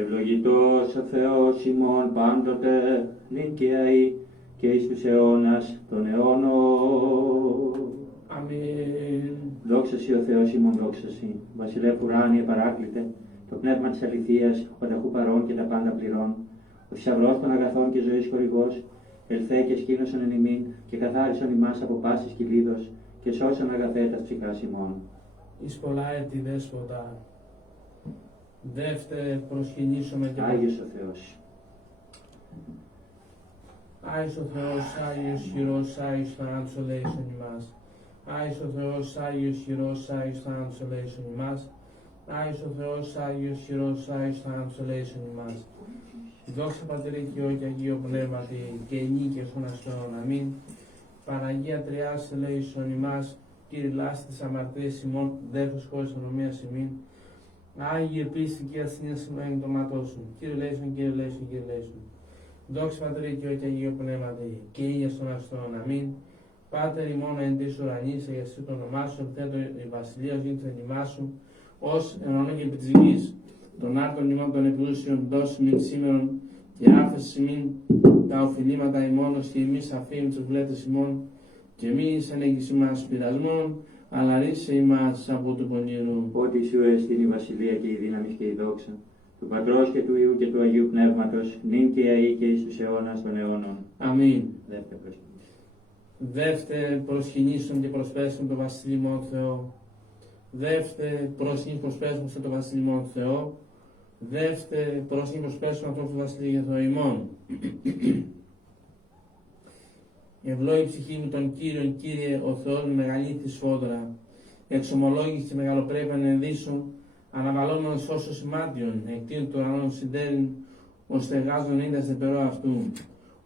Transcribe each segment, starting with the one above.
Ευλογητός ο Θεός ημών πάντοτε, νυν και αεί και εις τους αιώνας των αιώνων. Αμήν. Δόξα σοι ο Θεός ημών, δόξα σοι. Βασιλεύ ουράνιε παράκλητε, το πνεύμα της αληθείας, ο ταχού παρών και τα πάντα πληρών, ο θησαυρός των αγαθών και ζωής χορηγός, ελθέ και σκήνωσον εν ημίν και καθάρισον ημάς από πάσης κυλίδος και σώσον αγαθέτας ψυχάς ημών. Εις πολλά έτη δέσποτα, δεύτε προσκυνήσομαι και Άγιος ο Θεός. Άγιος ο Θεός, Άγιος χειρός, Άγιος θανάτους ελέησον ημάς. Άγιος ο Θεός, Άγιος χειρός, Άγιος θανάτους ελέησον ημάς. Άγιος ο Θεός, Άγιος χειρός, Άγιος θανάτους ελέησον ημάς. Δόξα Πατρί και Υιό και Αγίο Πνεύματι και νίκη αιώνας αιώνων. Αμήν. Παναγία Τριάς ελέησον ημάς, Κύριε λάστης αμαρτίες ημών, δεύθος χωρίς ονομίας ημίν. Άγιε πίστη και ασθενεία σημαίνει το μάτω σου. Κύριε ελέησον, Κύριε ελέησον, Κύριε ελέησον. Δόξα Πατρί και Υιό και Αγίο Πνεύματι και ήγια στον αστόν. Αμήν. Πάτερ ημών εν της ουρανής, αγιαστεί το όνομά σου, ελθέτω η βασιλεία σου, γίνεται ενημά σου, ως εν ουρανό και επί της γης. Τον άρτον ημών των επλούσιων δώσει μην σήμερον και άφεση μην τα οφειλήματα ημών, ως και εμείς αφήνουν τους βλέτες ημών, και μη εις ανέγγιση μας πειρασμών, αλλά ρίσε ημάς από του πονηρού. Ότι σου εστίν η βασιλεία και η δύναμη και η δόξα, του Πατρός και του Υιού και του Αγίου Πνεύματος, νυν και αεί και εις τους αιώνας των αιώνων. Αμήν. Δεύτερο προσκυνήσεων. Δεύτε προσκυνήσεων και προσπέσεων το βασιλείμον Θεό. Δεύτε προσκυνήσεων προσπέσεων σε το βασιλείμον Θεό. Δεύτε προσκυνήσεων προσπέσεων αυτό το βασιλείο Θεό ημών. Ευλόγη ψυχή μου τον Κύριον, Κύριε ο Θεός με μεγαλύτερη σφόδρα. Εξομολόγηση και μεγαλοπρέπεια ενδύσω, αναβαλόμενος όσο σημάτιον, εκτείνω του ουρανών συντέλην, ο στεγάζων είδα σε περό αυτού.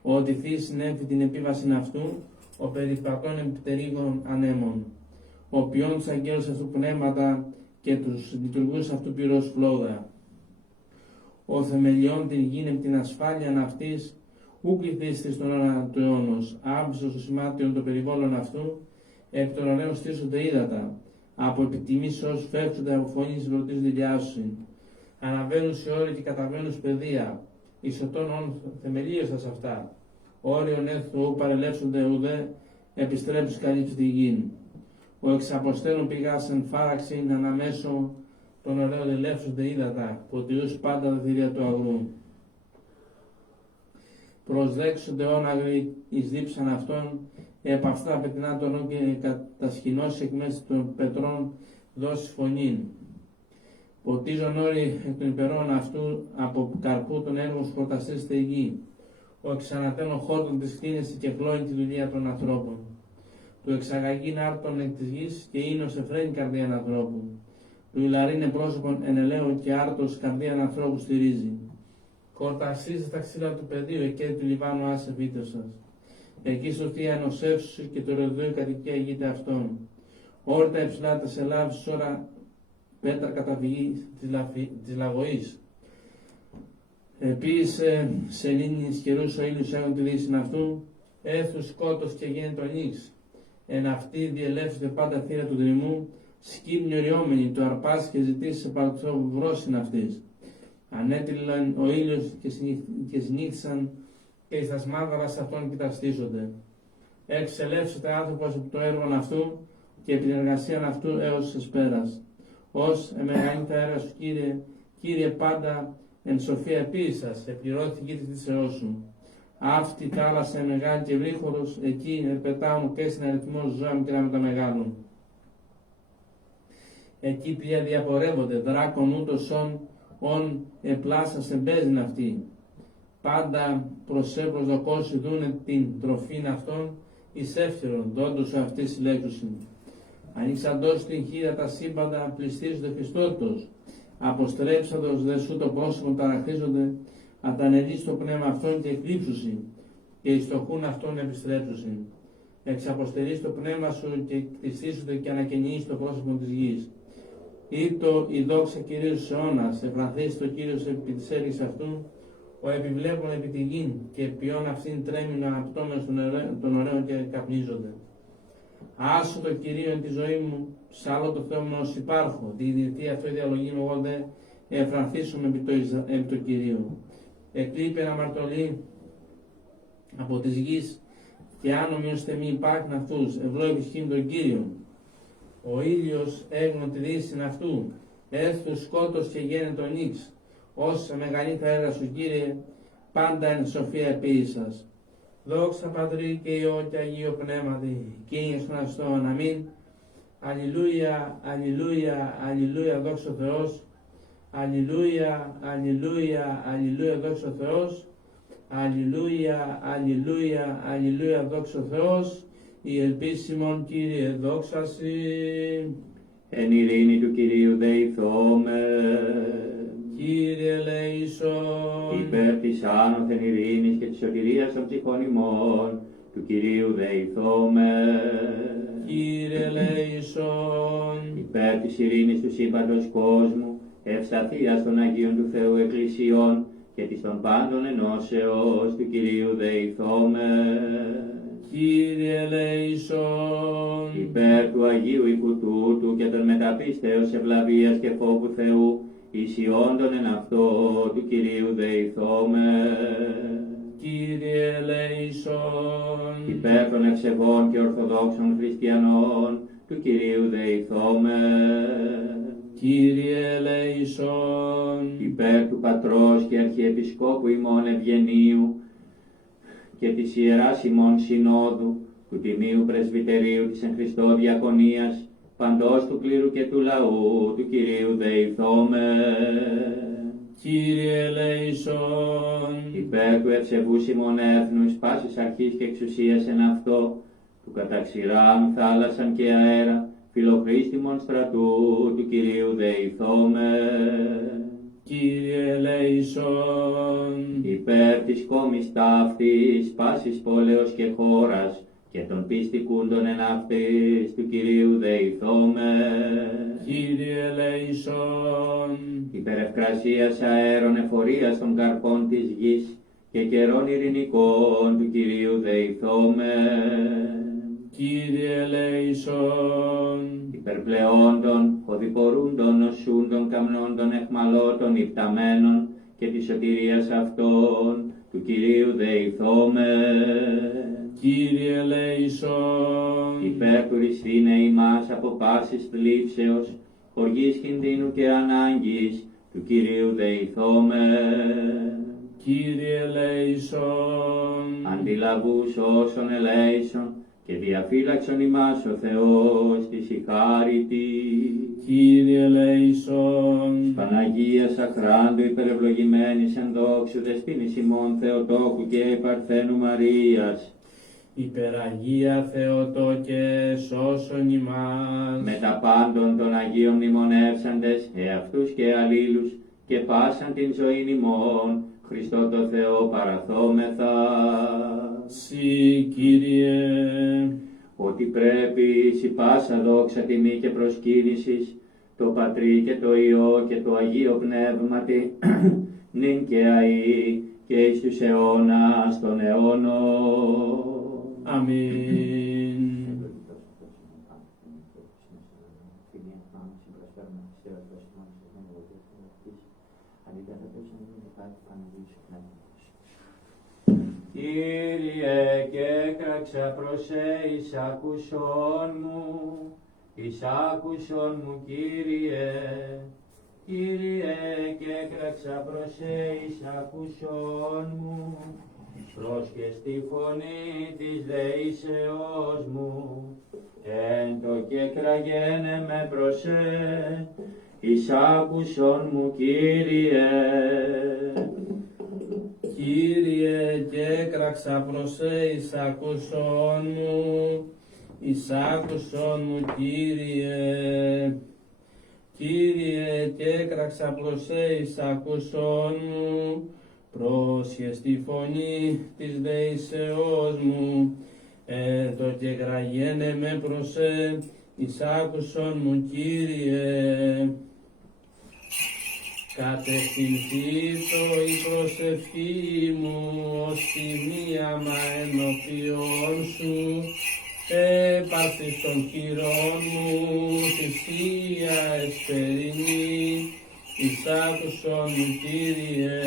Ο οτιθής συνέφη την επίβαση αυτού, ο περιπατών επιτερίγων ανέμων. Ο ποιόν τους αγγέλους αυτού πνεύματα και τους λειτουργούς αυτού πυρός φλόδα. Ο θεμελιών την γίνε την ασφάλεια αυτής, ου πληθύστη στον ώρα του αιώνος, άμψος ο σημάτιον των περιβόλων αυτού, εκ των ωραίων στήσονται ύδατα, από επιτιμής όσους φεύξονται από φωνής βρωτής δηλιάσουσιν. Αναβαίνουν σε όρη και καταβαίνουν παιδεία, ισοτών όν θεμελίωσας σε αυτά. Όριον έθου ου παρελεύσονται ουδέ, επιστρέψουν καλύψει τη γη. Ο εξαποστέλων πηγάς εν φάραξιν αναμέσω των ωραίων ελεύσονται ύδατα, ποτιούς πάντα τα θηρία του αγρού. Προσδέξονται όναγροι εις δίψαν αυτών, επ' αυτά πετεινά τον όν και κατασχηνώσει εκ μέσα των πετρών δώσει φωνήν. Ποτίζον όροι εκ των υπερών αυτού, από καρπού των έργων σκορταστήστε η γη. Ο εξανατένων χόρτων της χτίνεσαι και χλώνει τη δουλεία των ανθρώπων. Του εξαγαγήν άρτων εκ της γης και ίνος εφραίνει καρδίαν ανθρώπου. Του ηλαρίνε πρόσωπον εν ελαίων και άρτος καρδίαν ανθρώπου στηρίζει. Κορτασίζει τα ξύλα του πεδίου, εκεί του Λιβάνου άσε βίτερ σας. Εκεί σωστή ανοσεύσου και το ροδόη κατοικία γείται αυτόν. Όρτα υψηλά τα σε λάβεις ώρα πέτρα καταφυγή της λαγωής. Επίησε σελήνης καιρούς ο ήλιος έχουν τη δύση αυτού, έθους σκότος και γίνεται ο νύξ. Εν αυτή διελεύσεται πάντα θύρα του δρυμού, σκύμνη οριόμενη, το αρπάς και ζητήσει σε παρθό βρόσιν αυτής. Ανέτειλαν ο ήλιος και συνήθισαν και εις τα σμάδαρας αυτών κοιταστίζονται. Εξελεύσεται άνθρωπος από το έργο αυτού και επί την εργασία αυτού έως εσπέρας. Ως εμεγαλύνει τα έργα σου, Κύριε, Κύριε πάντα εν σοφία επίησας, επληρώθηκε τη θυσεώς σου. Αυτή θάλασσα μεγάλη και βρύχωρος, εκεί ερπετάουν και στην αριθμό ζώα μικρά με τα μεγάλων. Εκεί πια διαπορεύονται δράκον ούτως ον επλάσα σε μπέζιν αυτή. Πάντα προσέπρος δοκόσι δούνε την τροφήν αυτών, εις εύχερον δόντους αυτής συλλέξουσιν. Ανοίξαντος την χείρα τα σύμπαντα πληστίζονται Χριστότος, αποστρέψαντος δε σου το πρόσωπο ταραχίζονται, ατανελείς το πνεύμα αυτών και εκλείψουσιν, και εις το χούν αυτών επιστρέψουσιν. Εξαποστελείς το πνεύμα σου και κτιστήσονται και ανακαινείς το πρόσωπο της γης. Ήτο η δόξα Κυρίου στους αιώνας, εφρανθείς το Κύριος επί της έργης αυτού, ο επιβλέπων επί τη γην, και ποιόν αυτήν τρέμουν αναπτώμενος των ωραίων και καπνίζονται. Άσου το Κυρίο εν τη ζωή μου, σ' άλλο το Θεό μου ως υπάρχω, τη διετή αυτό η διαλογή μου εγώ δε, εμφανθήσουμε επί το Κυρίου. Εκλείπεν αμαρτωλή από της γης και άνομοι ώστε μη υπάρχουν αυτούς, ευλόγη ψυχήν τον Κύριο. Ο ήλιος έγνω τη δύση αυτού, έρθου σκότος και γένετο νύξ. Όσα μεγαλύτερα έργα σου, Κύριε, πάντα εν σοφία επίησας. Δόξα Πατρί και Υιό και Αγίο Πνεύματι, και στον αστόν. Αμήν. Αλληλούια, αλληλούια, αλληλούια, δόξα ο Θεός. Αλληλούια, αλληλούια, αλληλούια, δόξα ο Θεός. Αλληλούια, αλληλούια, αλληλούια, δόξα ο Θεός. Η ελπίσιμον, Κύριε, δόξα Συ. Εν ειρήνη του Κυρίου δεηθώμε. Κύριε ελέησον. Υπέρ της άνωθεν ειρήνης και της σωτηρίας των ψυχών ημών, του Κυρίου δεηθώμε. Κύριε ελέησον. Υπέρ της ειρήνης του σύμπαντος κόσμου, ευσταθίας των Αγίων του Θεού Εκκλησιών και της των πάντων ενώσεως, του Κυρίου δεηθώμε. Κύριε ελέησον. Υπέρ του Αγίου οίκου τούτου και των μεταπίστεως ευλαβίας και φόβου Θεού, ισιόντων εν αυτό, του Κυρίου δεηθώμε. Κύριε ελέησον. Υπέρ των ευσεβών και ορθοδόξων χριστιανών, του Κυρίου δεηθώμε. Κύριε ελέησον. Υπέρ του Πατρός και Αρχιεπισκόπου ημών Ευγενίου και της Ιεράς ημών Συνόδου, του Τιμίου Πρεσβυτερίου της εν Χριστώ Διακονίας, παντός του κλήρου και του λαού, του Κυρίου δεηθώμε. Κύριε ελέησον. Υπέρ του ευσεβούς ημών έθνους, πάσης αρχής και εξουσίας εν αυτό, του καταξηράν θάλασσαν και αέρα, φιλοχρήστημον στρατού, του Κυρίου δεηθώμε. Κύριε ελέησον. Υπέρ της κόμης ταύτης, πάσης πόλεως και χώρας, και των πιστικούντων εν αυτής, του Κυρίου δεηθώμε. Κύριε ελέησον. Υπέρ ευκρασίας αέρων εφορίας των καρπών της γης, και καιρών ειρηνικών, του Κυρίου δεηθώμε. Κύριε ελέησον. Υπερπλεόντων, οδηπορούντων, νοσούντων, καμνόντων, εχμαλώτων, υπταμένων και της σωτηρίας αυτών, του Κυρίου δεηθώμε. Κύριε ελέησον. Υπέρ του ρησθήνε ημάς από πάσης θλίψεως, οργής κινδύνου και ανάγκης, του Κυρίου δεηθώμε. Κύριε ελέησον. Αντιλαβούς όσων ελέησον, και διαφύλαξον ημάς ο Θεός της ηχάρητη. Κύριε ελέησον. Παναγίας αχράντου υπερευλογημένης εν δόξου δεσποίνης ημών Θεοτόκου και Παρθένου Μαρίας, Υπεραγία Θεοτόκε, σώσον ημάς. με τα πάντων των Αγίων μνημονεύσαντες, εαυτούς και αλλήλους, και πάσαν την ζωήν ημών, Χριστό το Θεό παραθόμεθα. Συ, Κύριε. Ότι πρέπει σι πάσα δόξα τιμή και προσκύνησης, το Πατρί και το Υιό και το Αγίο Πνεύματι, νυν και αεί και εις τους αιώνας των αιώνων. Αμήν. Κύριε, και έκραξα προς εις άκουσον μου, εις άκουσον μου, Κύριε. Κύριε, και έκραξα προς εις άκουσον μου, πρόσχες τη φωνή της δεήσεώς μου, εν το και κραγένε με προσέ, εις άκουσον μου, Κύριε. Κύριε, και έκραξα προς εις άκουσον μου, εις άκουσον μου, Κύριε. Κύριε, και έκραξα προς εις άκουσον μου, πρόσχες τη φωνή της δεήσεώς μου, το και γραγένε με προσέ, εις άκουσον μου, Κύριε. Κατευθυνθήτω η προσευχή μου ως τιμίαμα ενώπιον σου, έπαρθης των χειρών μου θυσία εσπερινή, εις άκουσον μου Κύριε.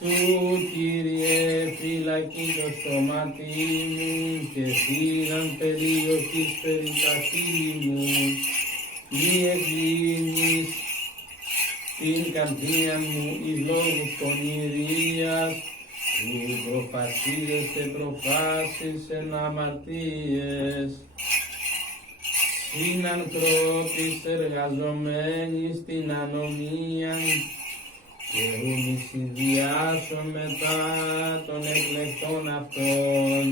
Του Κύριε φυλακή το σώματί μου και θύραν περιοχής περιταχή μου. Μη εκλίνεις την καρδία μου εις λόγους πονηρίας, που προφασίζεσαι προφάσεις εν αμαρτίες. Συν ανθρώπης εργαζομένοι στην ανομία, και ου μη συνδυάσω μετά των εκλεκτών αυτών.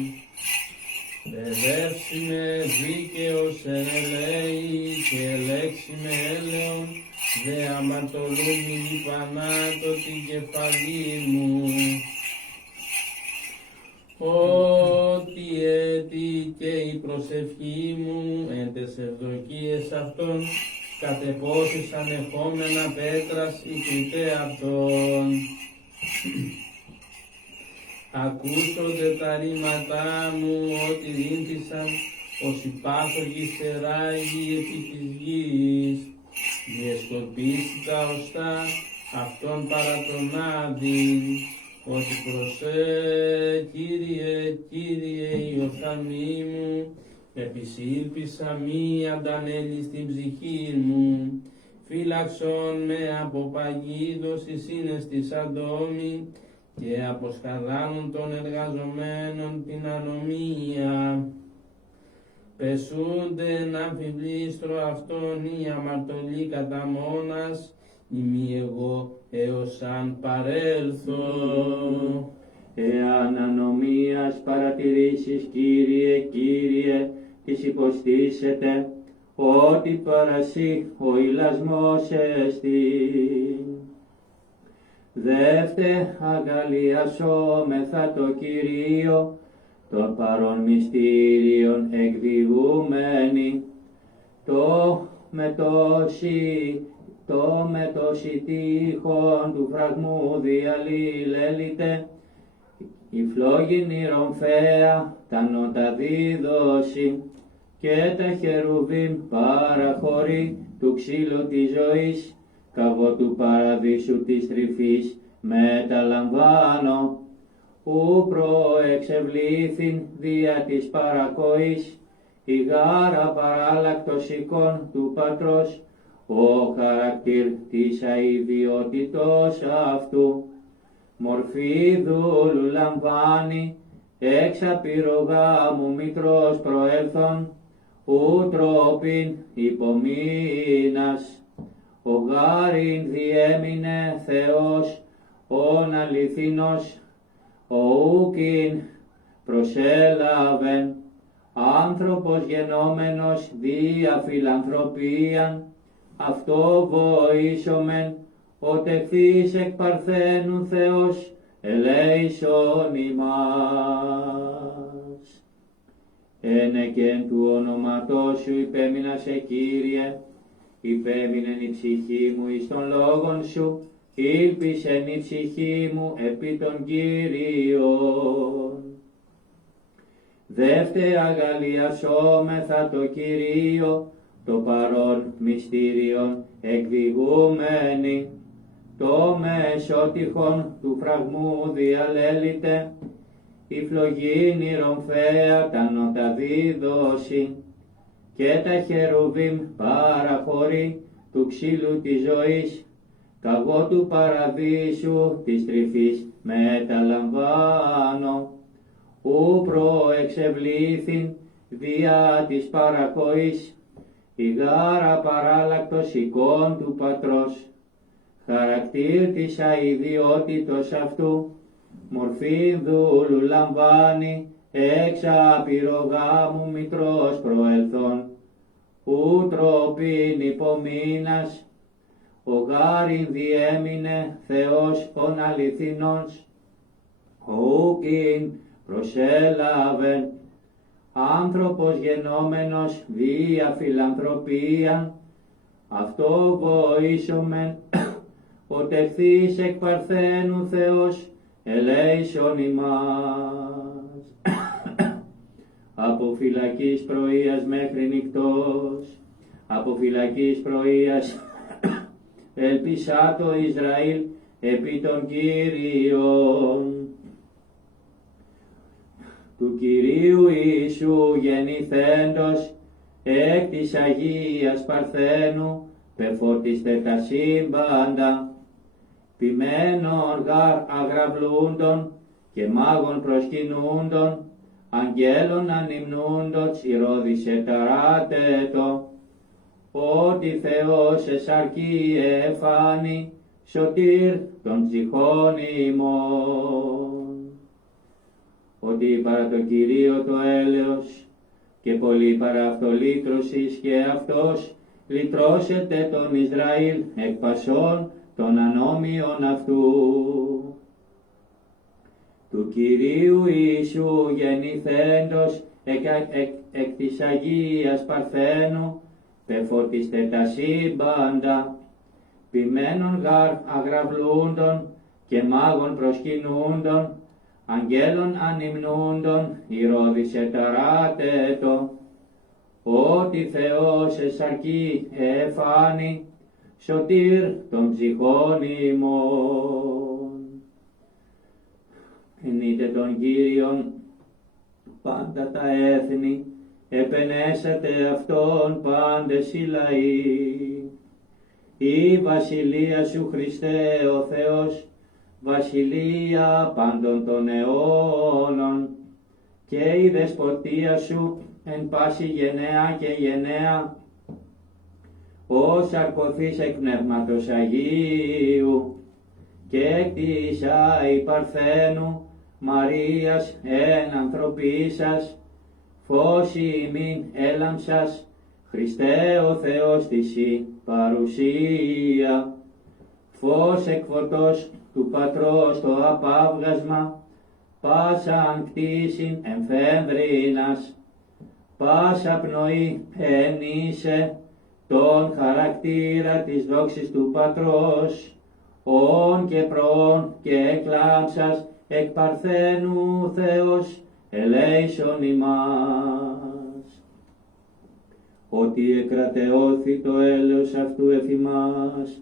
Παιδεύσιμε δίκαιος ελέη και ελέξιμε έλεον, δε αμαρτωλούν μη διπανάτω την κεφαλή μου. Ότι έτη και η προσευχή μου εν τες ευδοκίες αυτών κατεπόσησαν εχόμενα πέτρας η κριτέ αυτών. Ακούσονται τα ρήματά μου ότι δίνθησαν ως υπάσογοι στεράγοι επί της γης. Διεσκορπίσει τα οστά αυτών παρά τον άδειν, ότι προσέ Κύριε, Κύριε η ορθανή μου, επισήλπισα μη αντανέλει στην ψυχή μου. Φύλαξον με από παγίδος εις σύναισθης αντόμη, και αποσκαδάνουν των εργαζομένων την ανομία. Πεσούνται να αμφιβλίστρο αυτόν η αμαρτωλή κατά μόνας, ημί εγώ έως αν παρέλθω. Εάν ανομίας παρατηρήσεις, Κύριε, Κύριε, της υποστήσετε, ότι παρασύ ο ηλασμός εστί. Δεύτε αγαλιασόμεθα το Κυρίο, των παρών μυστήριων εκδιηγούμενοι, το με τόση τείχον του φραγμού διαλύλελειτε, η φλόγινη ρομφαία τα νότα δίδωση, και τα χερουβίμ παραχωρεί του ξύλου της ζωής, καβό του παραδείσου της τρυφής μεταλαμβάνω, ου προεξευλήθην δια της παρακοής, η γάρα παράλλακτος εικόν του Πατρός, ο χαρακτήρ της αηδιότητος αυτού, μορφή δούλου λαμβάνει, εξ απειρογάμου μητρός προέλθον, ου τρόπιν υπομείνας. Ο γάριν διέμεινε Θεός, ον αληθινός, ο ούκιν προσέλαβεν, άνθρωπος γενόμενος δια φιλανθρωπίαν, αυτό βοήσομεν, ο τεχθής εκ παρθένου Θεός, ελέησον ημάς. Ένεκεν του ονόματός σου υπέμεινα σε Κύριε, υπέμεινεν η ψυχή μου εις των λόγων σου, ήλπισεν η ψυχή μου επί των Κύριων. Δεύτε αγαλιασόμεθα το Κυρίο, το παρόν μυστήριον εκδιηγούμενοι, το μεσότυχον του φραγμού διαλέλειτε, η φλογίνη ρομφαία τα νότα δίδωση, και τα χερουβίμ παραχωρεί του ξύλου της ζωής, καβό του παραδείσου της τρυφής μεταλαμβάνω, ου προεξευλήθην δια της παρακοής, η γάρα παράλλακτος εικόν του Πατρός, χαρακτήρ της αηδιότητος αυτού, μορφή δούλου λαμβάνει, εξ απειρογάμου μητρός προελθόν, ου τρόπιν υπομείνας, ο γάριν διέμεινε Θεός ον αληθινός, ούκιν προσέλαβεν, άνθρωπος γενόμενος δια φιλανθρωπίαν, αυτό βοήσομεν, ο τεχθής εκ παρθένου Θεός, ελέησον ημάς. Από φυλακής πρωίας μέχρι νυκτός, από φυλακής πρωίας ελπισά το Ισραήλ επί των Κύριων. Του Κυρίου Ιησού γεννηθέντος, εκ της Αγίας Παρθένου, πεφορτίστε τα σύμπαντα, ποιμένων γαρ αγραυλούντων και μάγων προσκυνούντων, αγγέλων ανυμνούντος ηρώδισε ταράτετο, ότι Θεός εσαρκεί εφάνει, σωτήρ των ψυχών ημών. Ότι παρά το Κυρίο το έλεος και πολύ παρά αυτό λύτρωσης, και αυτός λυτρώσετε τον Ισραήλ εκ πασών των ανώμιων αυτού. Του Κυρίου Ιησού γεννηθέντος εκ της Αγίας Παρθένου, πεφορτίστε τα σύμπαντα, ποιμένων γαρ αγραυλούντων και μάγων προσκυνούντων, αγγέλων ανυμνούντων ηρώδισε ταράτετο, ότι Θεός εσαρκεί εφάνει, σωτήρ των ψυχών ημών. Ενείτε τον Κύριον πάντα τα έθνη, επενέσατε Αυτόν πάντες οι λαοί. Η βασιλεία σου Χριστέ ο Θεός, βασιλεία πάντων των αιώνων, και η δεσποτεία σου εν πάση γενναία και γενναία, ως αρκωθείς εκ Πνεύματος Αγίου, και εκ της Άη Παρθένου Μαρίας εν ανθρωπίσας, φως ημίν έλαμψας, Χριστέ ο Θεός της η παρουσία, φως εκ φωτός του Πατρός το απάβγασμα, πάσαν κτήσιν εμφέμβρινας, πάσα πνοή ενίσε τον χαρακτήρα της δόξης του Πατρός, ον και προών και εκλάμψας εκ Παρθένου Θεός ελέησον ημάς. Ότι εκρατεώθη το έλεος αυτού εφημάς,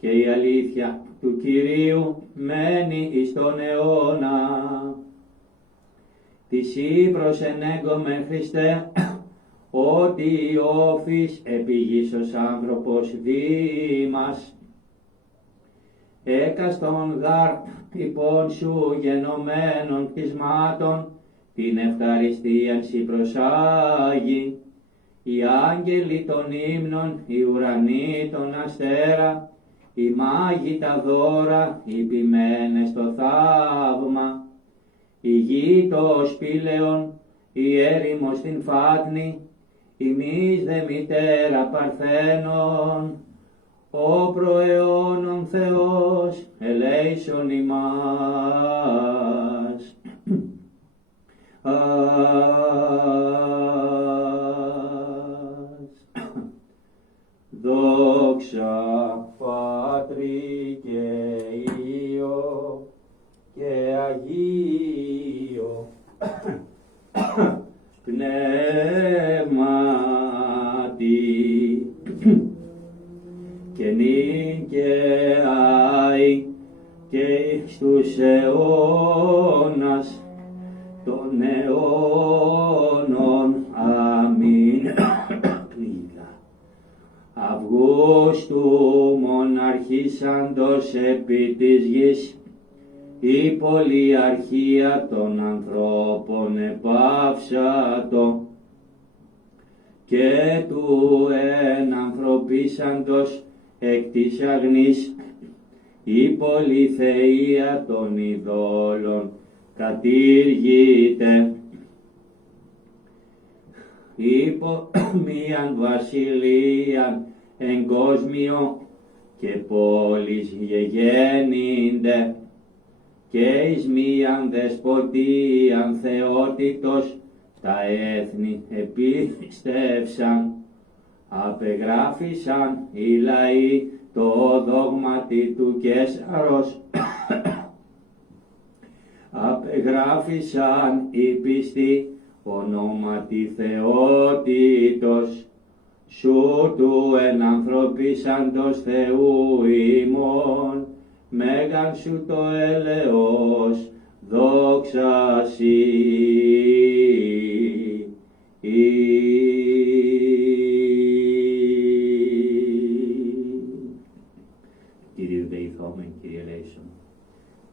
και η αλήθεια του Κυρίου μένει εις τον αιώνα. Της ή προσενέγκομεν Χριστέ, ότι όφης επί ως άνθρωπος δήμας, έκαστον γαρ υπόν σου γενομένων κτισμάτων, την ευχαριστίαν σοι προσάγει, οι άγγελοι των ύμνων, οι ουρανοί των αστέρα, οι μάγοι τα δώρα, οι ποιμένες το θαύμα, η γη το σπήλαιον, η έρημος την φάτνη, ημείς δε μητέρα Παρθένων, ο προαιώνων Θεός ελέησον ημάς. Δόξα Πατρί και Υιό και Αγίο Πνεύματι, και νυν και αεί και στους αιώνας των αιώνων. Αμήν. Αυγούστου μοναρχήσαντος επί της γης, η πολυαρχία των ανθρώπων επαύσατο, και του εν ανθρωπίσαντος εκ της αγνής, η πολυθεία των ειδόλων κατήργηται. Υπό μίαν βασιλείαν εγκόσμιο και πόλεις γεγέννυνται, και εις μίαν δεσποτείαν θεότητος τα έθνη επίστευσαν. Απεγράφησαν οι λαοί το δόγματι του Καίσαρος, απεγράφησαν οι πιστοί ονόματι θεότητος, σου του ενανθρωπίσαντος Θεού ημών, μέγαν σου το έλεος, δόξα σοι. Κύριε δεηθόμεν, Κύριε ελέησον,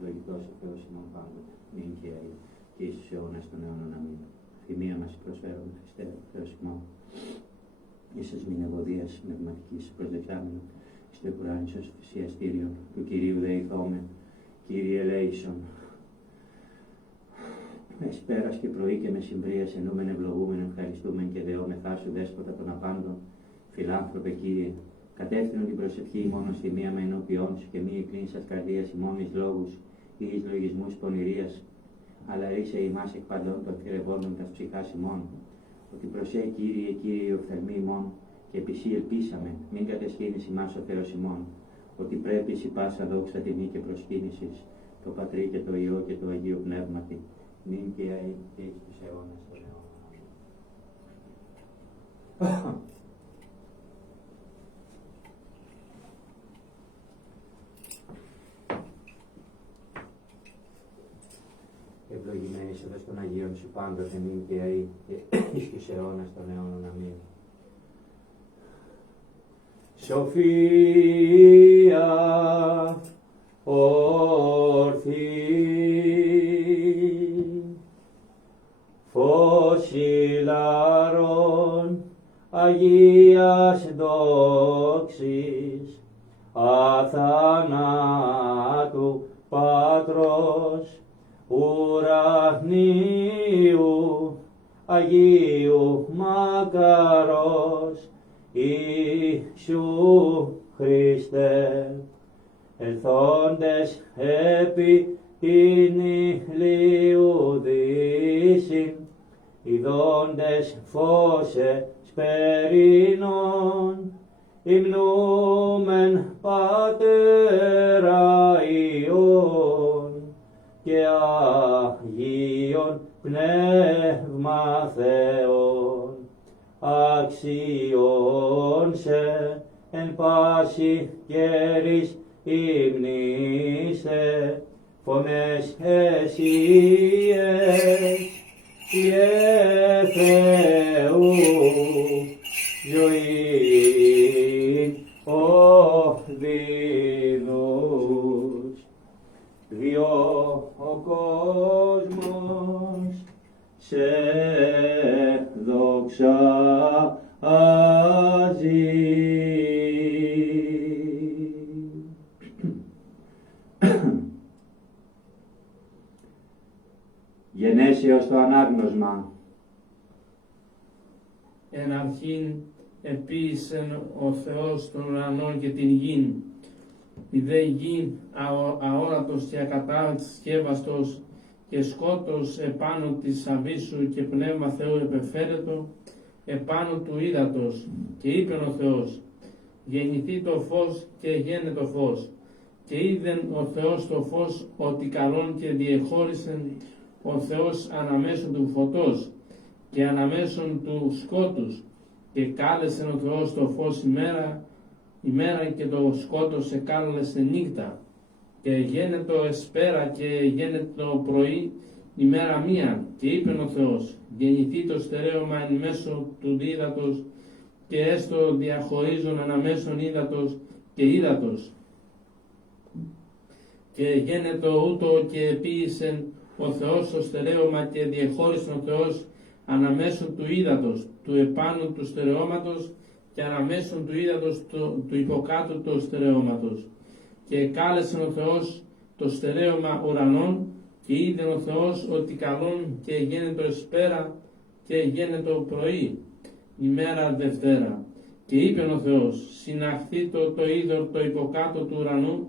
λογικός ο Θεός ημών πάντοτε, νυν και αεί, και εις τους αιώνας των αιώνων αμήν. Θυμία μας προσφέρουμε, Χριστέ, Θεός ημών, ίσως μην ευωδίας πνευματικής προσδεξάμενου, στο εκουράνισος θυσιαστήριον του Κυρίου δεηθόμεν, Κύριε ελέησον. Εσπέρας και πρωί και μεσημβρίας ενούμεν ευλογούμεν, ευχαριστούμεν και δεόμεθά σου δέσποτα των απάντων, φιλάνθρωπε Κύριε, κατεύθυνον την προσευχή ημών ως θυμία με ενώπιόν σου και μη εκκλίνησας καρδίας ημών εις λόγους ή εις λογισμούς πονηρίας, αλλά ρίσε ημάς εκ παντών των θηρευόντων τας ψυχάς ημών, ότι προσέ Κύριε, Κύριε οφθαλμοί ημών, και επί σοι ελπίσαμε, μην κατεσχύνεις ημάς ο Θεός ημών, ότι πρέπει εις πάσα δόξα τιμή και προσκύνησης, το Πατρί και το Υιό και το Αγίο Πνεύματι, νυν και αεί και εις τους αιώνας των αιώνων. Ευλογημένης εδώ των Αγίων σου πάντοτε νυν και αεί και εις τους αιώνας των αιώνων. Αμήν. Σοφία όρθη, φως ηλάρων Αγίας δόξης, αθανάτου Πατρός ουρανίου Αγίου μακαρός Ιησού Χριστέ, ελθόντες επί την ηλίου δύσιν, ειδώντες φως εσπερινών, υμνούμεν Πατέρα Υιόν και Αγίον Πνεύμα Θεόν, αξιών σε εν πάση καιρής υμνήσε, φωνές εσύες Ιε Θεού, ζωή οδύνους, διό ο κόσμος σε δοξάζει. Γενέσεως το ανάγνωσμα. Εν αρχήν επίησεν ο Θεός των ουρανών και την γην. Η δε γην αόρατος και ακατάσκευαστος και σκότος επάνω της αβύσσου και πνεύμα Θεού επεφέρετο επάνω του ύδατος. Και είπεν ο Θεός, γεννηθεί το φως και γένε το φως. Και είδεν ο Θεός το φως ότι καλόν και διεχώρισεν ο Θεός αναμέσων του φωτός και αναμέσων του σκότους, και κάλεσεν ο Θεός το φως ημέρα και το σκότος εκάλεσε νύχτα, και γένετο εσπέρα και γένετο πρωί ημέρα μία. Και είπεν ο Θεός, γεννηθεί το στερέωμα εν μέσω του ύδατος και έστω διαχωρίζον αναμέσων ύδατος και ύδατος. Και γένετο ούτω και επίησεν ο Θεός το στερέωμα και διεχώρισεν ο Θεός αναμέσων του ύδατος του επάνω του στερεώματος και αναμέσων του ύδατος του υποκάτω του στερεώματος. Και κάλεσεν ο Θεός το στερέωμα ουρανών, και είδε ο Θεός ότι καλόν και γένετο εσπέρα και γένετο πρωί ημέρα Δευτέρα. Και είπε ο Θεός, συναχθεί το είδωρ το υποκάτω του ουρανού,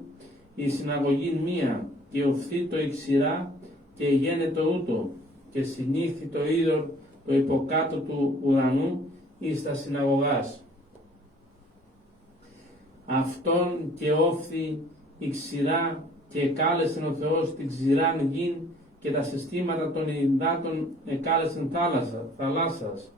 η συναγωγή μία, και οφθεί το η ξηρά και γένετο ούτω, και συνήθη το είδωρ το υποκάτω του ουρανού εις τα συναγωγάς. Αυτόν και όφθη η ξηρά, και κάλεσεν ο Θεός την ξηράν γην, και τα συστήματα των υδάτων εκάλεσεν θάλασσας.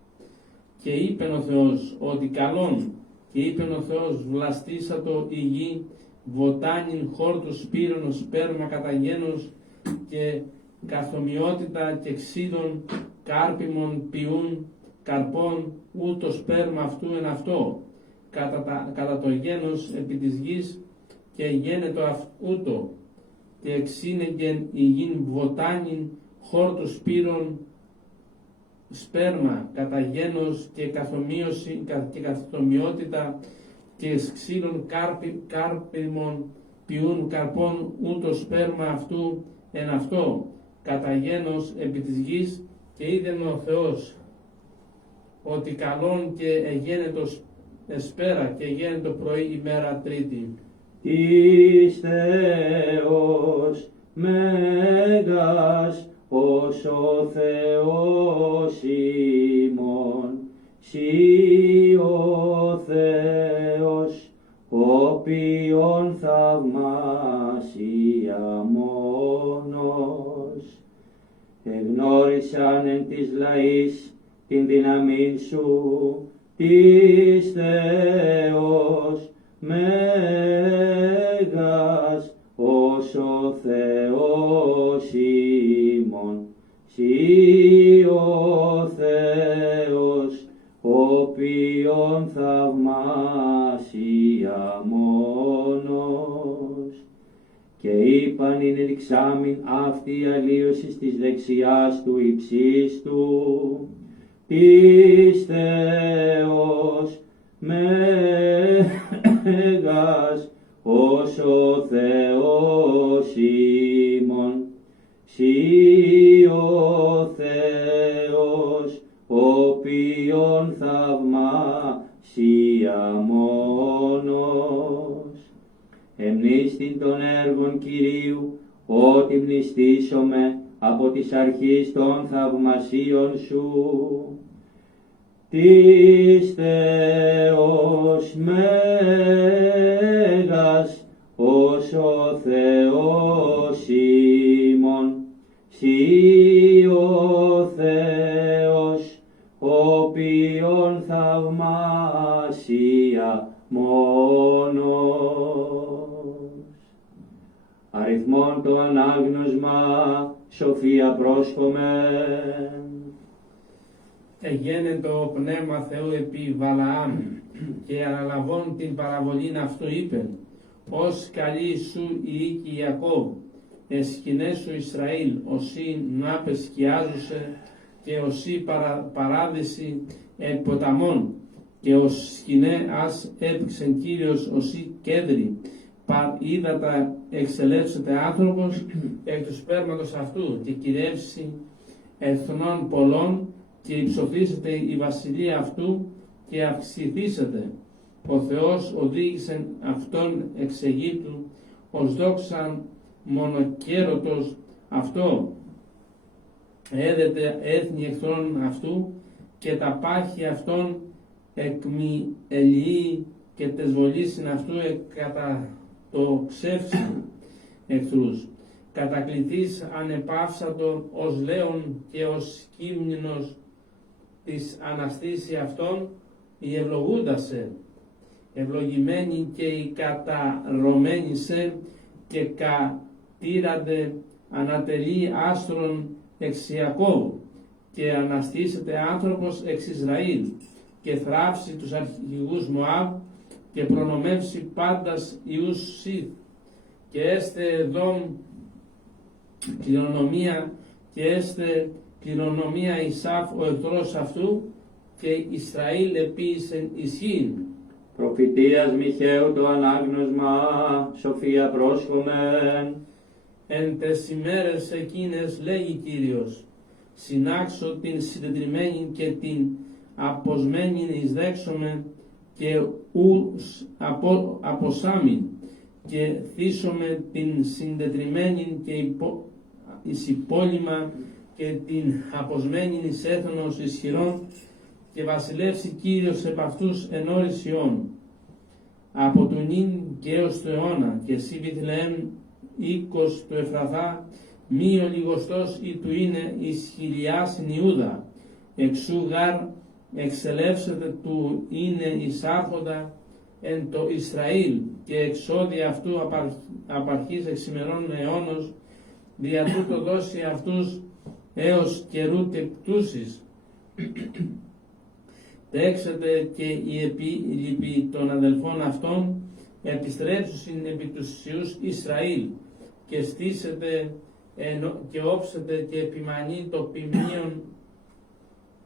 Και είπεν ο Θεός ότι καλόν, και είπεν ο Θεός βλαστήσατο η γη, βοτάνιν χόρτους πύρονος σπέρμα κατά γένος και καθομοιότητα και ξύδων κάρπιμον ποιούν καρπών ούτω σπέρμα αυτού εν αυτό κατά το γένος επί της γης και γένετο ούτω και εξήνεγγεν η γην βοτάνιν χόρτους πύρων σπέρμα κατά γένος και καθομοίωση και καθομοιότητα και ξύλων κάρπιμων ποιούν καρπών ούτω σπέρμα αυτού εν αυτό κατά γένος επί της γης και είδεν ο Θεός ότι καλόν και εγένετος εσπέρα και γένετο πρωί ημέρα τρίτη. Εις Θεός μέγας ως ο Θεός ημών, σοι ο Θεός, οποίον θαυμάσια μόνος. Εγνώρισαν εν της λαής την δύναμήν σου, της Θεός μέγας ως ο Θεός ημών, σοι ο Θεός, οποίον θαυμάσια μόνος. Και είπαν ειν ρηξάμιν αυτή αλλίωσης της δεξιάς του υψίστου, της Θεός μέγας ως ο Θεός ημών, σοι ο Θεός, οποίον θαυμάσια μόνος. Εμνίστην των έργων Κυρίου, ότι μνηστήσομαι από της αρχής των θαυμασίων σου. Της Θεός μέγας ως ο Θεός ημών, σοι ο Θεός, οποίον θαυμάσια μόνος. Αριθμόν το ανάγνωσμα, σοφία πρόσχομεν. Εγένετο πνεύμα Θεού επί Βαλαάμ και αναλαβών την παραβολήν αυτού είπεν, ως καλή σου η οίκη Ιακώβ, εσκηνές σου Ισραήλ, όσοι να πεσκιάζουσε και όσοι παράδειση ποταμών, και ως σκηνέ ας έπηξεν Κύριος όσοι κέντροι, ύδατα εξελεύσεται άνθρωπος εκ του σπέρματος αυτού και κυριεύσει εθνών πολλών και υψωθήσεται η βασιλεία αυτού και αυξηθήσεται. Ο Θεός οδήγησε αυτόν εξ Αιγύπτου ως δόξαν μονοκέρωτος αυτό. Έδεται έθνη εχθρών αυτού και τα πάχη αυτών εκμυελιεί και τες βολήσιν αυτού κατά το ξεύσιν εχθρούς. Κατακλητής ανεπαύσατο ως λέον και ως κείμνηνος της αναστήσει αυτών η ευλογούντασε, ευλογημένη και η καταρωμένη σε και κατήραντε ανατελεί άστρον εξ Ιακώβου και αναστήσεται άνθρωπος εξ Ισραήλ και θράψει τους αρχηγούς Μωάβ και προνομεύσει πάντας ιούς Σιθ και έστε Εδόμ κληρονομία και έστε κληρονομία Ισάφ ο εχθρός αυτού και Ισραήλ επίησεν ισχύν. Προφητείας Μιχαίου το ανάγνωσμα, σοφία πρόσχομεν. Εν τες ημέρες εκείνες λέγει Κύριος, συνάξω την συντετριμένη και την αποσμένη εισδέξομαι και ους αποσάμιν και θύσομαι την συντετριμένη και εις υπόλοιμα και την αποσμένη εις έθνος ισχυρών και βασιλεύσει Κύριος επ' αυτούς εν ώρης Ιών. Από του νυν και έως του αιώνα και εσύ Βηθλεέμ οίκος του Εφραθά μη ο λιγοστός ή του είναι εις χιλιάς Ιούδα εξού γάρ εξελεύσετε του είναι εισάρχοντα εν το Ισραήλ και εξόδια αυτού απαρχής εξημερών αιώνος, δια τούτο δώσει αυτούς έως καιρού και πτούσης. Τέξετε και οι επίλοιποι των αδελφών αυτών επιστρέψουσιν επί τους Υιούς Ισραήλ και στήσετε και όψετε και επιμανεί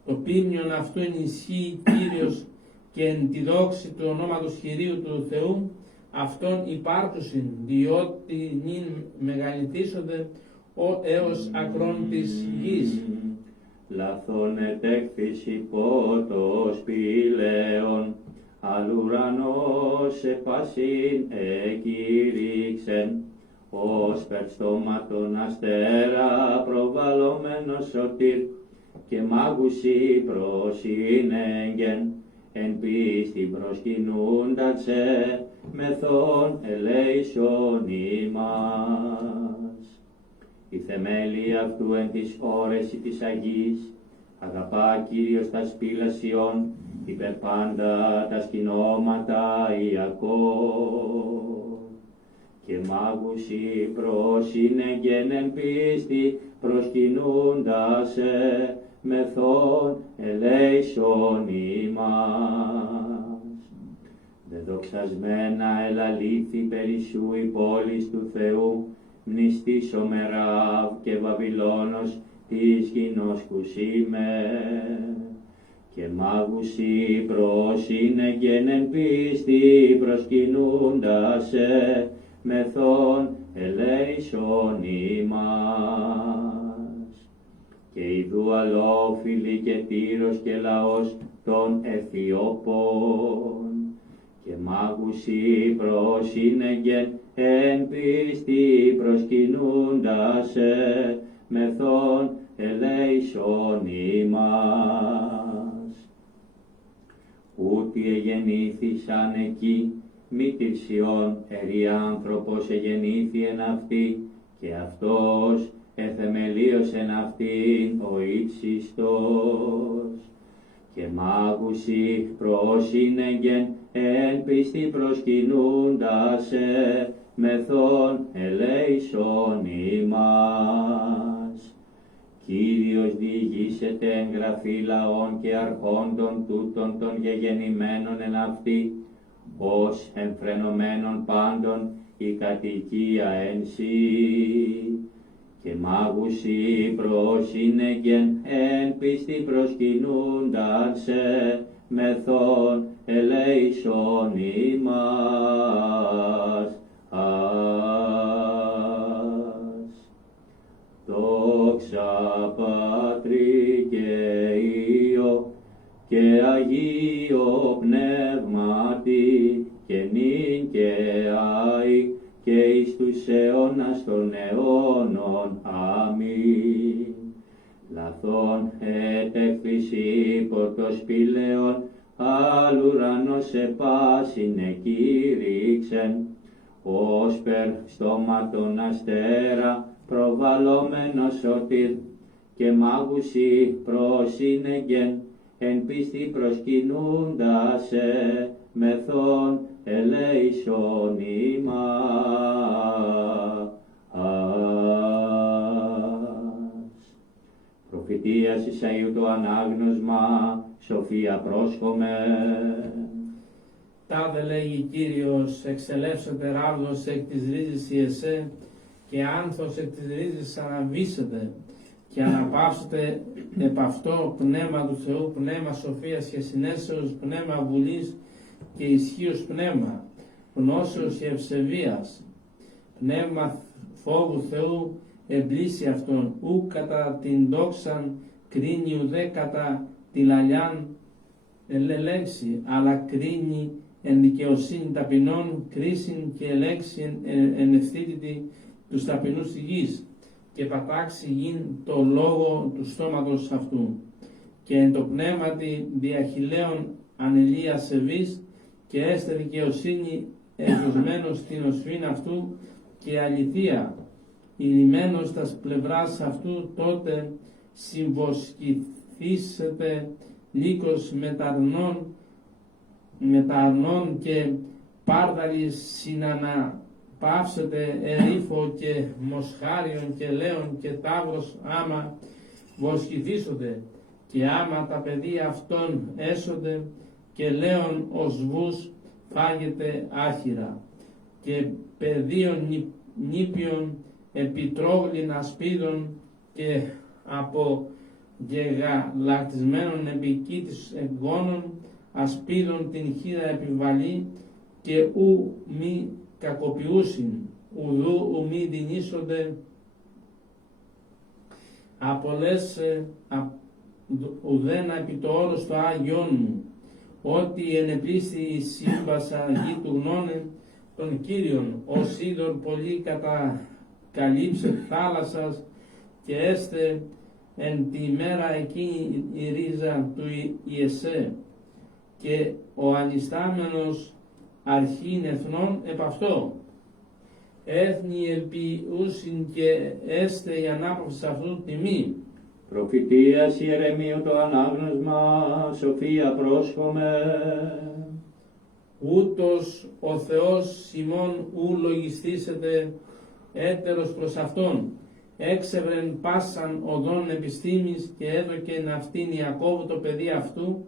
το πίμνιον αυτού ενισχύει Κύριος και εν τη δόξη του ονόματος Κυρίου του Θεού αυτόν υπάρτουσιν, διότι νυν μεγαλυθήσονται έως ακρόν της γης. Λαθόν ετέκθης υπότος πηλαίων, αλλ' ουρανός επάσιν εκήρυξεν, ως περστόματον αστέρα προβαλλόμενος σωτήρ, και μάγουσι προσύνεγγεν, εν πίστη προσκυνούνταν σε μεθόν ελέησον ημάς. Η θεμέλη αυτού εν της όρεση της Αγής, αγαπά Κύριος τα σπήλας Ιών, υπερπάντα τα σκηνώματα Ιακώβ. Και μάγουσι προσύνεγγεν εν πίστη προσκυνούντας σε μεθόν ελέησον ημάς. Δεδοξασμένα ελαλήθη περισσού η πόλης του Θεού, μνηστήσομε Ραβ και Βαβυλώνος της γινώσκουσίμε. Και μάγουσι προσύνεγγεν εν πίστη προσκυνούντας σε μεθόν ελέησον ημάς. Και ειδού αλόφιλοι και Τύρος και λαός των Αιθιώπων. Και μάγουσι προσύνεγγεν εν πίστη προσκυνούντας σε μεθόν ελέησον ημάς. Ούτι εγεννήθησαν εκεί μήτηρ Σιών, άνθρωπος εγεννήθη εν αυτή, και αυτός εθεμελίωσεν αυτήν ο ύψιστος. Και μάγουσι προσύνεγγεν εν πίστη προσκυνούντας σε μεθόν ελέησον ημάς. Κύριος διηγήσεται εγγραφή λαών και αρχόντων τούτων των γεγεννημένων εν αυτή, ως εμφρενωμένων πάντων η κατοικία εν σύ. Και μάγουσι προσύνεγγεν εν πίστη προσκυνούνταν σε μεθόν ελέησον ημάς. Δόξα Πατρί και Υιό και Αγίο Πνεύματι, και νυν και αεί και εις τους αιώνας των αιώνων. Αμήν. Λαθόν ετέχθης ύπορτος πηλαίων, αλλ' ουρανός επάσιν εκήρυξεν, ως περ στόματον αστέρα προβαλλόμενος σωτήρ, και μάγουσι προσύνεγγεν εν πίστη προσκυνούντας σε μεθόν ελέησον ημάς. Προφητείας Ισαΐου το ανάγνωσμα, σοφία πρόσχομαι. Τάδε λέγει Κύριος, εξελεύσετε ράβδος εκ της ρίζης Ιεσέ, και άνθος εκ της ρίζης αναβήσετε, και αναπαύσετε επ' αυτό πνεύμα του Θεού, πνεύμα σοφίας και συνέσεως, πνεύμα βουλής και ισχύως πνεύμα, γνώσεως και ευσεβίας, πνεύμα φόβου Θεού εμπλήσει αυτόν, ου κατά την δόξαν κρίνει ουδέ κατά τη λαλιάν ελέγξει, αλλά κρίνει εν δικαιοσύνη ταπεινών, κρίσιν και ελέγξει εν ευθύτητη τους ταπεινούς της γης, και πατάξει γιν το λόγο του στόματος αυτού, και εν το πνεύματι διαχειλαίων ανελία σεβής, και έστε δικαιοσύνη εγγωσμένος στην οσφήν αυτού, και αληθεία ηλυμένος τας πλευράς αυτού, τότε συμβοσκηθήσετε λύκος μεταρνών και πάρδαλης συναναπαύσετε ερήφο και μοσχάριον και λέον και τάβρος άμα βοσκηθήσονται και άμα τα παιδιά αυτών έσονται και λέον ως βούς φάγεται άχυρα και πεδίων νήπιων επιτρόγλιν ασπίδων και από γεγαλακτισμένων επικήτης εγγόνων ασπίδων την χείρα επιβαλή και ου μη κακοποιούσιν ουδού ου μη δινήσονται απολέσαι ουδένα επί το όρος το Άγιον μου ότι ενεπλήσει η σύμπασα γη του γνώνε των Κύριων ως είδωρ πολύ κατακαλύψε θάλασσας και έστε εν τη μέρα εκείνη η ρίζα του Ιεσέ και ο ανιστάμενος αρχήν εθνών επ' αυτό. Έθνη ελπιούσιν και έστε η ανάπαυση αυτού τιμή. Προφητείας Ιερεμίου το ανάγνωσμα, σοφία πρόσχομαι. Ούτως ο Θεός Σιμών ου λογιστήσετε έτερος προς Αυτόν. Έξευρεν πάσαν οδόν επιστήμης και έδωκεν αυτήν Ιακώβου το παιδί αυτού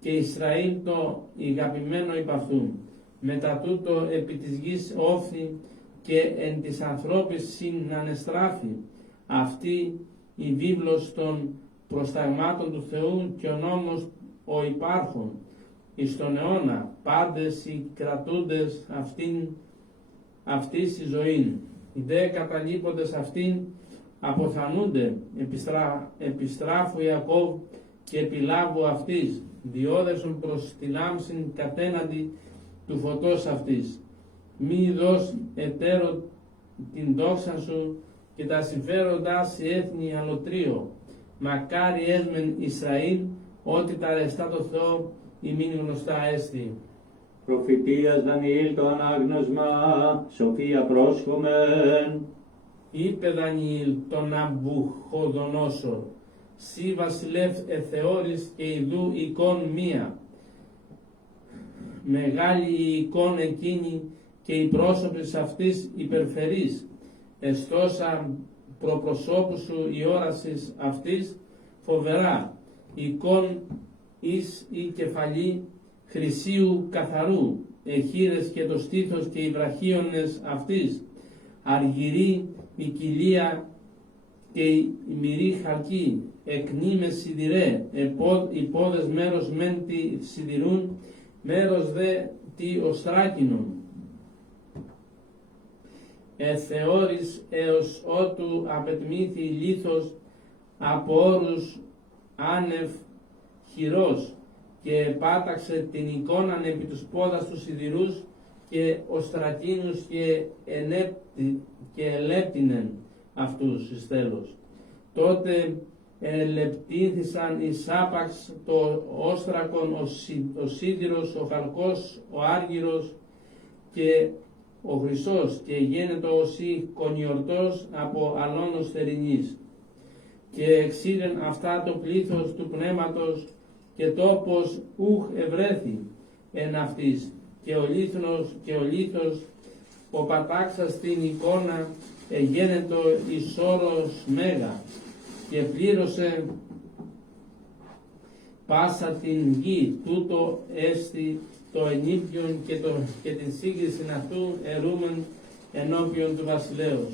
και Ισραήλ το ηγαπημένο υπ' αυτού. Μετά τούτο επί της γης όφθη και εν της ανθρώπης συνανεστράφη. Αυτή η βίβλος των προσταγμάτων του Θεού και ο νόμος ο υπάρχων. Εις τον αιώνα πάντες οι κρατούντες αυτής η ζωήν. Οι δε καταλείποντες αυτήν αποθανούνται επιστράφου Ιακώβ και επιλάβου αυτής, διόδεσον προς τη λάμψην κατέναντι του φωτός αυτής. Μη δώσ' εταίρο την δόξα σου και τα συμφέροντά σε έθνη αλωτρίο. Μακάρι έσμεν Ισραήλ, ότι τα ρεστά το Θεό ημίν γνωστά έστι. Προφητείας Δανιήλ το ανάγνωσμα, σοφία πρόσχομεν. Είπε Δανιήλ τον Ναβουχοδονόσορ, σύ βασιλεύ εθεώρης και ιδού εικόν μία. Μεγάλη η εικόν εκείνη και οι πρόσωπες αυτής υπερφερής. Εστόσα προπροσώπου σου η όρασης αυτής φοβερά. Εικόν εις η κεφαλή χρυσίου καθαρού, εχείρες και το στήθος και οι βραχίονες αυτής, αργυρή η κοιλία και η μυρή χαλκή, εκνήμες σιδηρέ, οι πόδες μέρος μεν τη σιδηρούν, μέρος δε τη οστράκινον. Εθεώρης έως ότου απετμήθη λίθος από όρους άνευ χειρός και πάταξε την εικόναν επί τους πόδας του σιδηρούς και οστρακίνους και ελέπτηνεν αυτούς εις τέλος. Τότε ελεπτήθησαν εις άπαξ το όστρακον ο σίδηρος, ο χαλκός, ο άργυρος και ο χρυσός και γένετο οσί κονιορτός από αλώνος θερινής. Και εξήρεν αυτά το πλήθος του πνεύματος και τόπος ουχ ευρέθη εν αυτής και ο λίθος ο πατάξας την εικόνα εγένετο εις όρος μέγα και πλήρωσε πάσα την γη, τούτο έστι το ενίπιον και την σύγκριση αυτού ερούμεν ενώπιον του βασιλέως.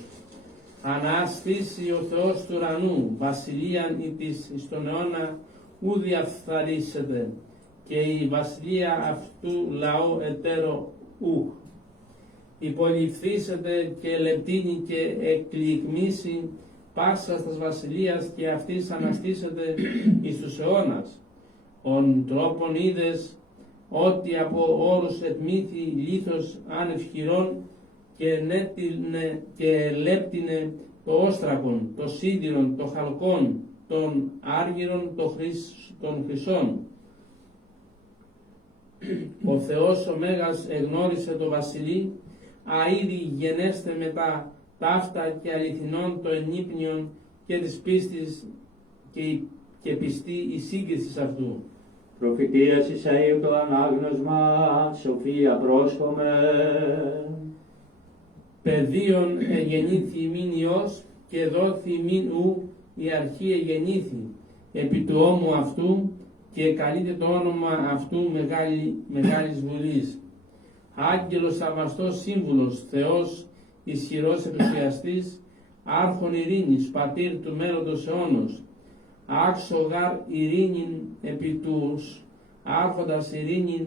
Αναστήσει ο Θεός του ουρανού, βασιλείαν εις τον αιώνα ου διαφθαρίσετε και η βασιλεία αυτού λαό εταίρο ου. Υποληφθήσετε και λεπτύνει και εκλικμήσει πάσας τας βασιλείας και αυτής αναστήσετε εις τους αιώνας. Ον τρόπον είδες ότι από όρους ετμήθη λίθος ανευχηρών και λέπτινε το όστρακον, το σίδηρον, το χαλκόν, των άργυρων, των χρυσών. Ο Θεός ο Μέγας εγνώρισε το βασιλεί, αίδη γενέστε μετά ταύτα και αληθινών το ενύπνιον και της πίστης και πιστή η σύγκριση αυτού. Προφητείας Ισαΐου το ανάγνωσμα, σοφία πρόσχομεν. Παιδίον εγεννήθη ημίν Υιός και δόθη ημίν ου η αρχή εγεννήθη επί του ώμου αυτού και καλείται το όνομα αυτού μεγάλης βουλής. Άγγελος θαυμαστός σύμβουλος, Θεός ισχυρός ενθουσιαστής, άρχον ειρήνης, πατήρ του μέλλοντος αιώνος, άξο γάρ ειρήνην επί τους, άρχοντας ειρήνην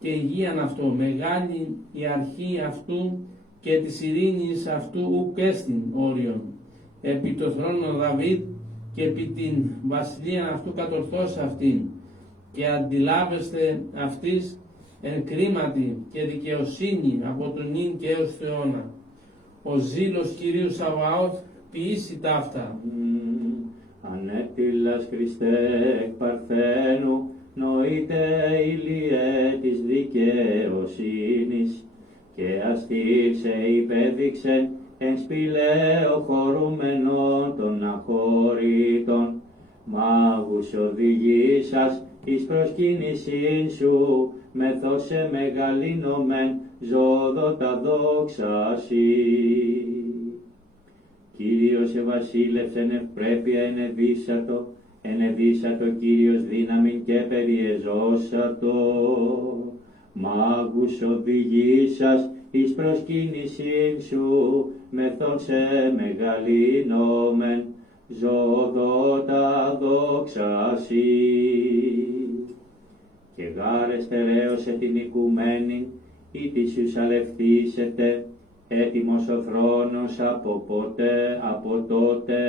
και υγείαν αυτό, μεγάλη η αρχή αυτού και της ειρήνης αυτού ουκ έστιν όριον, επί το θρόνο Δαβίδ και επί την βασιλείαν αυτού κατορθώσει αυτήν, και αντιλάβεστε αυτής εν κρίματι και δικαιοσύνη από τον νυν και έως του αιώνα. Ο ζήλος Κυρίου Σαβαώθ ποιήσει ταύτα. Ανέτειλας Χριστέ εκ Παρθένου, νοείται ηλιέ της δικαιοσύνης, και αστήρσε υπέδειξεν εν σπηλαίο χωρούμενον των αχώρητων, μάγους οδηγήσας εις προσκύνησήν σου, μεθώσε μεγαλύνομεν ζώδοτα δόξασι. Κύριος ευασίλευσεν ευπρέπεια ενεδύσατο Κύριος δύναμιν και περιεζώσατο. Μάγους οδηγήσας εις προσκύνησήν σου, μεθόν σε μεγαλύνομεν ζώδοτα δόξασι. Και γάρε στερέωσε την οικουμένη, ή της σαλευθήσετε, έτοιμος ο θρόνος από τότε.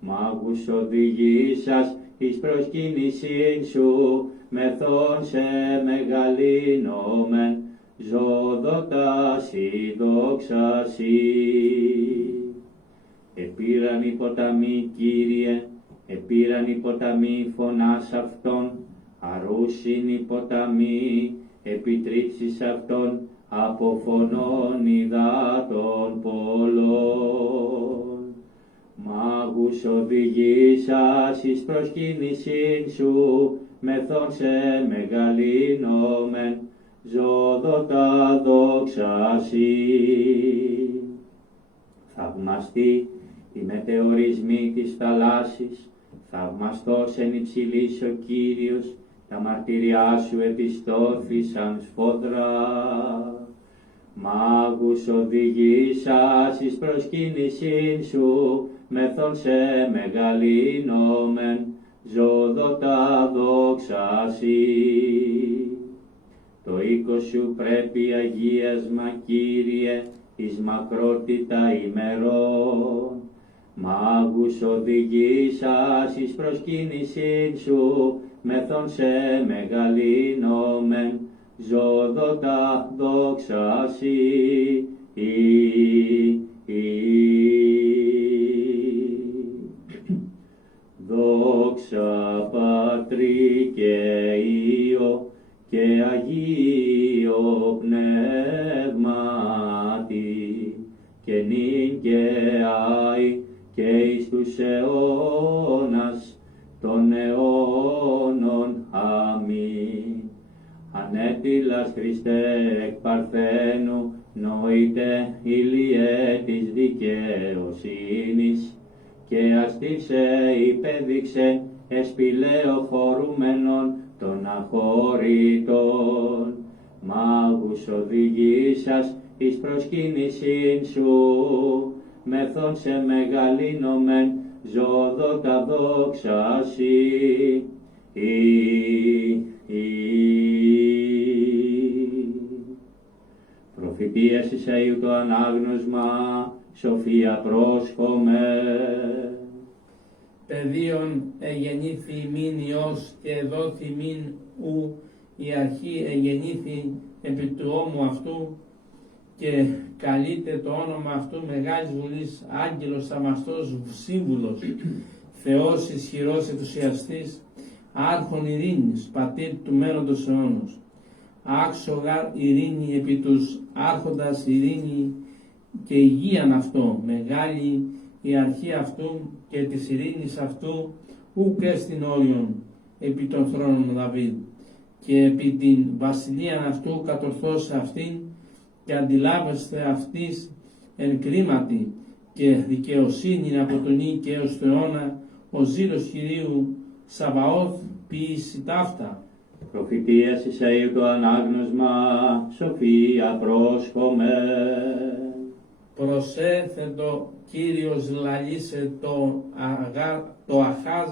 Μάγους οδηγήσας εις προσκύνησήν σου, μεθόν σε μεγαλύνομεν ζώδοτας η δόξασι. Επήραν οι ποταμοί, Κύριε, επήραν οι ποταμοί φωνάς αυτών, αρούσιν οι ποταμοί επιτρίψεις αυτών, από φωνών υδάτων πολλών. Μάγους οδηγήσας εις προσκύνησήν σου, μεθόν σε μεγαλύνομεν ζώδοτα δόξασι. Θαυμαστοί οι μετεωρισμοί της θαλάσσης, θαυμαστός εν υψηλής ο Κύριος, τα μαρτυριά σου επιστώθησαν σφόδρα. Μάγους οδηγήσας εις προσκύνησήν σου, μεθόν σε μεγαλύνομεν ζώδοτα δόξασι. Το οίκος σου πρέπει αγίασμα, Κύριε, εις μακρότητα ημερών. Μάγους οδηγήσας εις προσκύνησήν σου, μεθόν σε μεγαλύνομεν ζώδοτα δόξασι. Δόξα Πατρί και Υιό και Αγίο Πνεύματι, και νυν και άη και εις τους αιώνας των αιώνων. Αμήν. Ανέτειλας Χριστέ εκ Παρθένου, νοείται ηλιέ της δικαιοσύνης, και αστήσε υπέδειξε εσπηλαίο χωρούμενον των αχώρητων. Μάγους οδηγήσας εις προσκύνησήν σου, μεθόν σε μεγαλύνομεν ζώδοτα δόξασι. Προφητείας Ισαΐου το ανάγνωσμα, σοφία πρόσχομε. Παιδίον εγεννήθη ημίν Υιός και δόθη ημίν ου η αρχή εγεννήθη επί του ώμου αυτού, και καλείται το όνομα αυτού μεγάλης βουλής, άγγελος θαυμαστός σύμβουλος, Θεός ισχυρός ενθουσιαστής, άρχον ειρήνης, πατήρ του μέλλοντος αιώνος. Άξογα ειρήνη επί τους, άρχοντας ειρήνη και υγείαν αυτό, μεγάλη η αρχή αυτού και της ειρήνης αυτού ουκ έστιν όριον, επί των θρόνων Δαβίδ και επί την βασιλείαν αυτού κατορθώσε αυτήν και αντιλάβεστε αυτής εν κρίματι και δικαιοσύνη από τον νη και έως το αιώνα ο ζήλος Κυρίου Σαβαώθ ποιήσει ταύτα. Προφητείας Ισαΐου το ανάγνωσμα, σοφία πρόσχομαι. Προσέθετο Κύριος λαλίσε το Αχάζ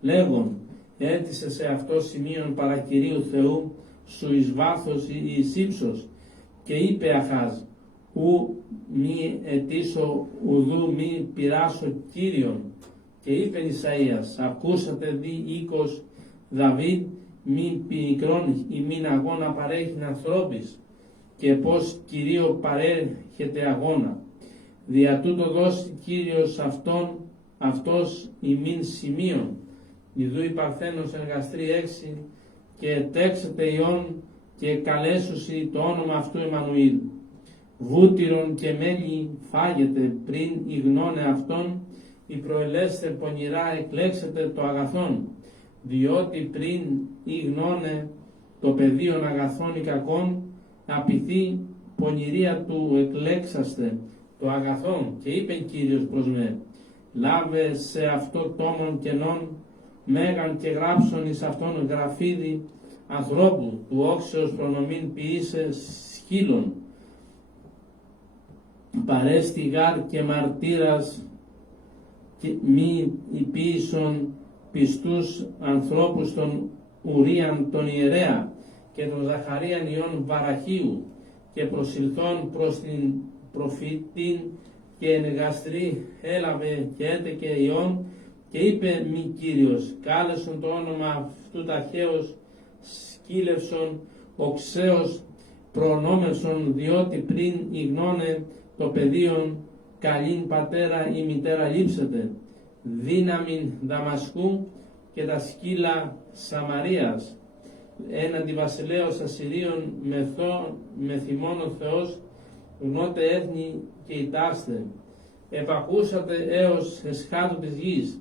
λέγον, έτησε σε αυτό σημείον παρά Κυρίου Θεού σου εις βάθος εις ύψος και είπε Αχάζ, ου μη ετήσω ουδού μη πειράσω Κύριον. Και είπε Ισαΐας, ακούσατε δι οίκος Δαβίδ μη πικρών ή μην αγώνα παρέχειν ανθρώπης και πως Κυρίω παρέρχεται αγώνα. Δια τούτο δώσει Κύριος αυτός ημίν σημείων. Ιδού η Παρθένος εν γαστρή 6 και τέξετε ιών και καλέσουσι το όνομα αυτού Εμμανουήλ. Βούτυρον και μέλι φάγετε πριν ηγνώνε αυτόν, η προελέστε πονηρά εκλέξετε το αγαθόν, διότι πριν ηγνώνε το πεδίον αγαθών ή κακών, απειθεί πονηρία του εκλέξαστε το αγαθόν. Και είπε Κύριος προς με, λάβε σε αυτό τόμον κενών, μέγαν και γράψον εις αυτόν γραφίδι ανθρώπου, του όξεως προνομήν ποιήσε σκύλων, παρέστη γάρ και μαρτύρας και μη υπήησον πιστούς ανθρώπους των Ουρίαν τον ιερέα και τον Ζαχαρίαν ιών Βαραχίου και προσιλθών προς την προφήτην και εν γαστρή έλαβε και έτεκε ιών και είπε μη Κύριος, κάλεσον το όνομα αυτού ταχαίως σκύλευσον οξέως προνόμευσον, διότι πριν ηγνώνε το πεδίον καλήν πατέρα ή μητέρα λείψετε, δύναμην Δαμασκού και τα σκύλα Σαμαρίας, έναντι βασιλέως Ασσυρίων με θυμών ο Θεός, γνώτε έθνη και ητάστε. Επακούσατε έως εσχάτου της γης,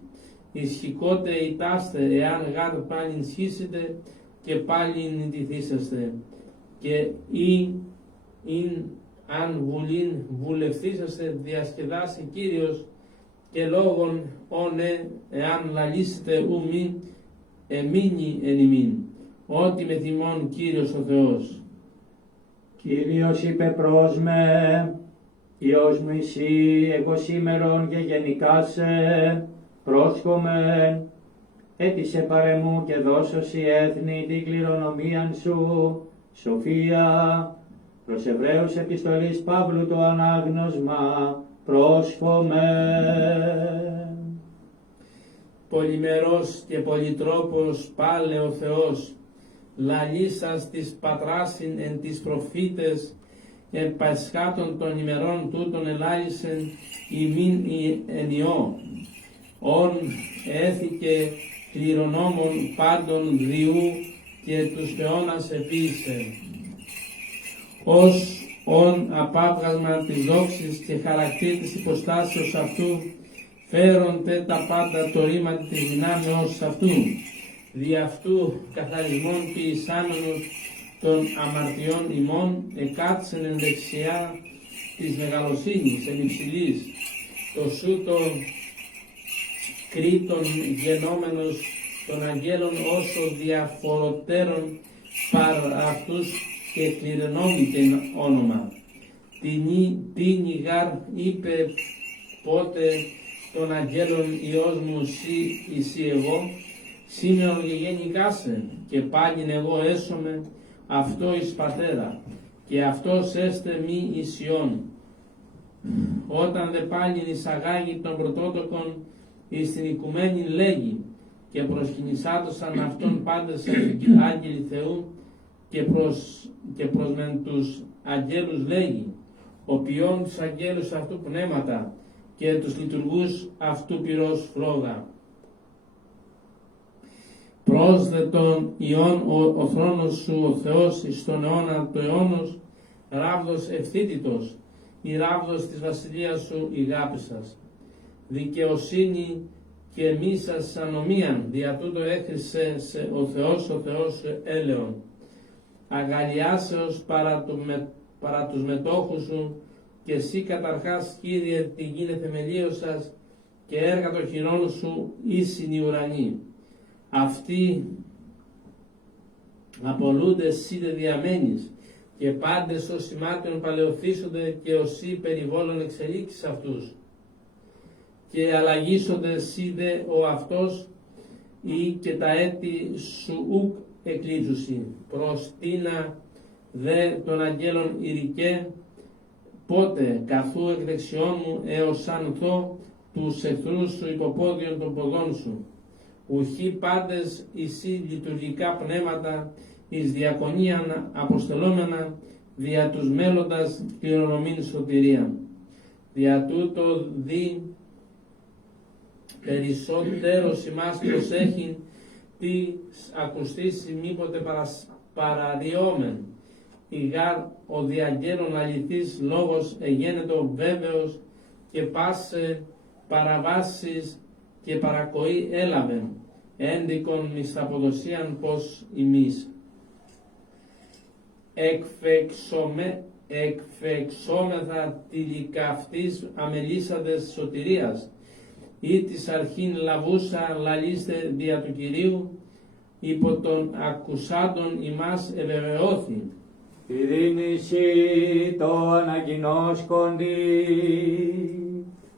ισχυκότε ητάστε, εάν γάρ πάλιν σχίσετε και πάλιν νητηθήσαστε, και αν βουλήν βουλευθήσαστε διασκεδάσει Κύριος και λόγον όνε εάν λαλήσετε ου μη εμείνει εν ημίν, ότι με θυμών Κύριος ο Θεός. Κύριος είπε προς με, Υιός μου εσύ, εγώ σήμερον και γενικά σε πρόσχομαι, έτησε παρεμού και δώσωσι έθνη την κληρονομίαν σου, σοφία, προς Εβραίους επιστολής Παύλου το ανάγνωσμα, πρόσχομαι. Πολυμερός και πολυτρόπος πάλε ο Θεός, λαλήσας της πατράσιν εν τις προφήτες, εν πασχάτων των ημερών τούτων ελάλησεν ημίν ενιό, ον έθηκε κληρονόμων πάντων διού και τους θεώνας επίησε, ως ον απάβγασμα της δόξης και χαρακτήρ της υποστάσεως αυτού, φέρονται τα πάντα το ρήμα της δυνάμεως αυτού, δι' αυτού καθαρισμόν ποιησάμενος των αμαρτιών ημών, εκάτσεν εν δεξιά της μεγαλοσύνης εν υψηλής, το σούτο κρήτων γενόμενος των αγγέλων όσο διαφοροτέρων παρ' αυτούς και κληρενόμητεν όνομα. Την γάρ είπε πότε των αγγέλων Υιός μου εσύ εγώ, σήμερον και γενικάσε, και πάλιν εγώ έσωμαι αυτό εις πατέρα, και αυτός έστε μη ισιών. Όταν δε πάλιν εισαγάγει των πρωτότοκων εις την οικουμένη λέγει, και προσκυνησάτωσαν αυτόν πάντες άγγελοι Θεού, και προς μεν τους αγγέλους λέγει, οποίον τους αγγέλους αυτού πνεύματα, και τους λειτουργούς αυτού πυρός φλόγα. Πρόσδε τον Υιόν ο θρόνος σου ο Θεός εις τον αιώνα του αιώνος, ράβδος ευθύτητος, η ράβδος της βασιλείας σου η γάπησας. Δικαιοσύνη και μη σας ανομίαν, δια τούτο έχρισε ο Θεός έλεον. Αγαλιάσεως παρά τους μετόχους σου, και εσύ καταρχάς, Κύριε, τη γίνε θεμελίος σας, και έργα των χειρών σου ίσιν οι ουρανοί. Αυτοί απολούνται εσύ δε διαμένεις, και πάντες ως σημάτιον παλαιοθήσονται, και όσοι περιβόλων εξελίξεις αυτούς. Και αλλαγήσονται εσύ δε ο αυτός, ή και τα έτη σου ουκ εκλείτζουσι. Προς τίνα δε των αγγέλων ηρικέ, πότε καθού εκ δεξιών μου έως ανθώ τους εχθρούς σου υποπόδιον των ποδών σου. Ουχή πάντες εσύ λειτουργικά πνεύματα εις διακονίαν αποστελόμενα, δια τους μέλλοντας κληρονομήν σωτηρία. Δια τούτο δι περισσότερος ημάς προσέχει τι ακουστήσει μήποτε παραδιόμεν. Ηγάρ ο διαγγέλων αληθής λόγος εγένετο βέβαιος, και πάσε παραβάσεις και παρακοή έλαβεν, ένδικον μισθαποδοσίαν πως ημείς. Εκφεξόμεθα τη λυκαυτής αμελήσαντες σωτηρίας, ή της αρχήν λαβούσα λαλίστε δια του Κυρίου, υπό των ακουσάντων ημάς ευεβαιώθη. Ειρήνηση το ανακοινώσκοντι.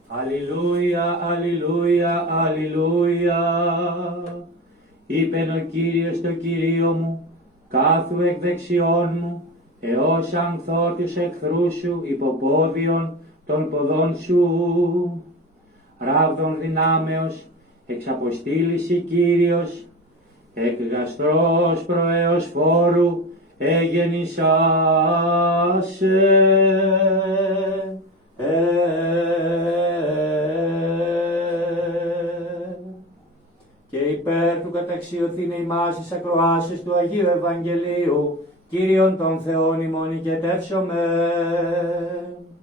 Αλληλούια, αλληλούια, αλληλούια. Είπεν ο Κύριος το Κυρίο μου, κάθου εκ δεξιών μου, έως ανθώ τους εχθρούς σου υποπόδιον των ποδών σου. Ράβδον δυνάμεως εξαποστήληση Κύριος, εκ γαστρός προέως φόρου εγεννησάσε. Και υπέρ του καταξιωθήνε ημάς εις ακροάσεις του Αγίου Ευαγγελίου, Κύριον των Θεών ημών οικετεύσομαι.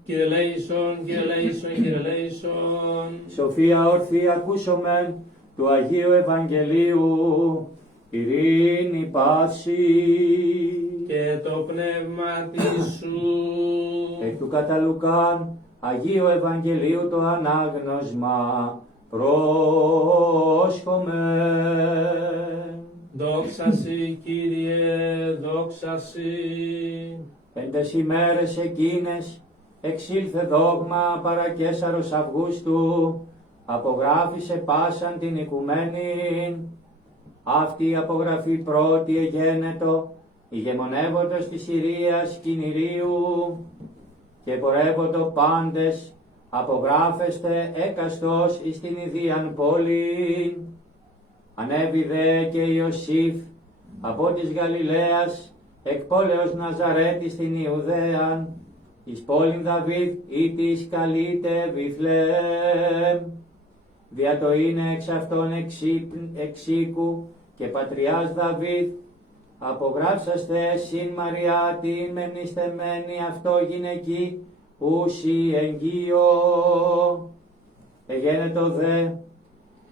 Κύριε λέησον, Κύριε λέησον, Κύριε λέησον. Σοφία ορθή ακούσομεν του Αγίου Ευαγγελίου, ειρήνη πάση. Και το πνεύμα σου. Εκ του κατά Λουκάν, Αγίου Ευαγγελίου το ανάγνωσμα, πρόσχομεν. Δόξα σοι, Κύριε, δόξα σοι. 5 ημέρες εκείνες εξήλθε δόγμα παρά Καίσαρος Αυγούστου, απογράφησε πάσαν την οικουμένη. Αυτή η απογραφή πρώτη εγένετο, ηγεμονεύοντος της Συρίας Κινηρίου, και πορεύοντο πάντες, απογράφεστε έκαστος εις την ιδίαν πόλη. Ανέβη δε και Ιωσήφ από της Γαλιλαίας, εκ πόλεως Ναζαρέτης στην Ιουδαίαν, εις πόλην Δαβίδ ή της καλείται Βιθλεέμ, δια το είναι εξ αυτών εξήκου και πατριάς Δαβίδ, απογράψαστε συν Μαριά την μεμνηστεμένη αυτό γυναική, ούσι εγγύο. Εγένετο δε,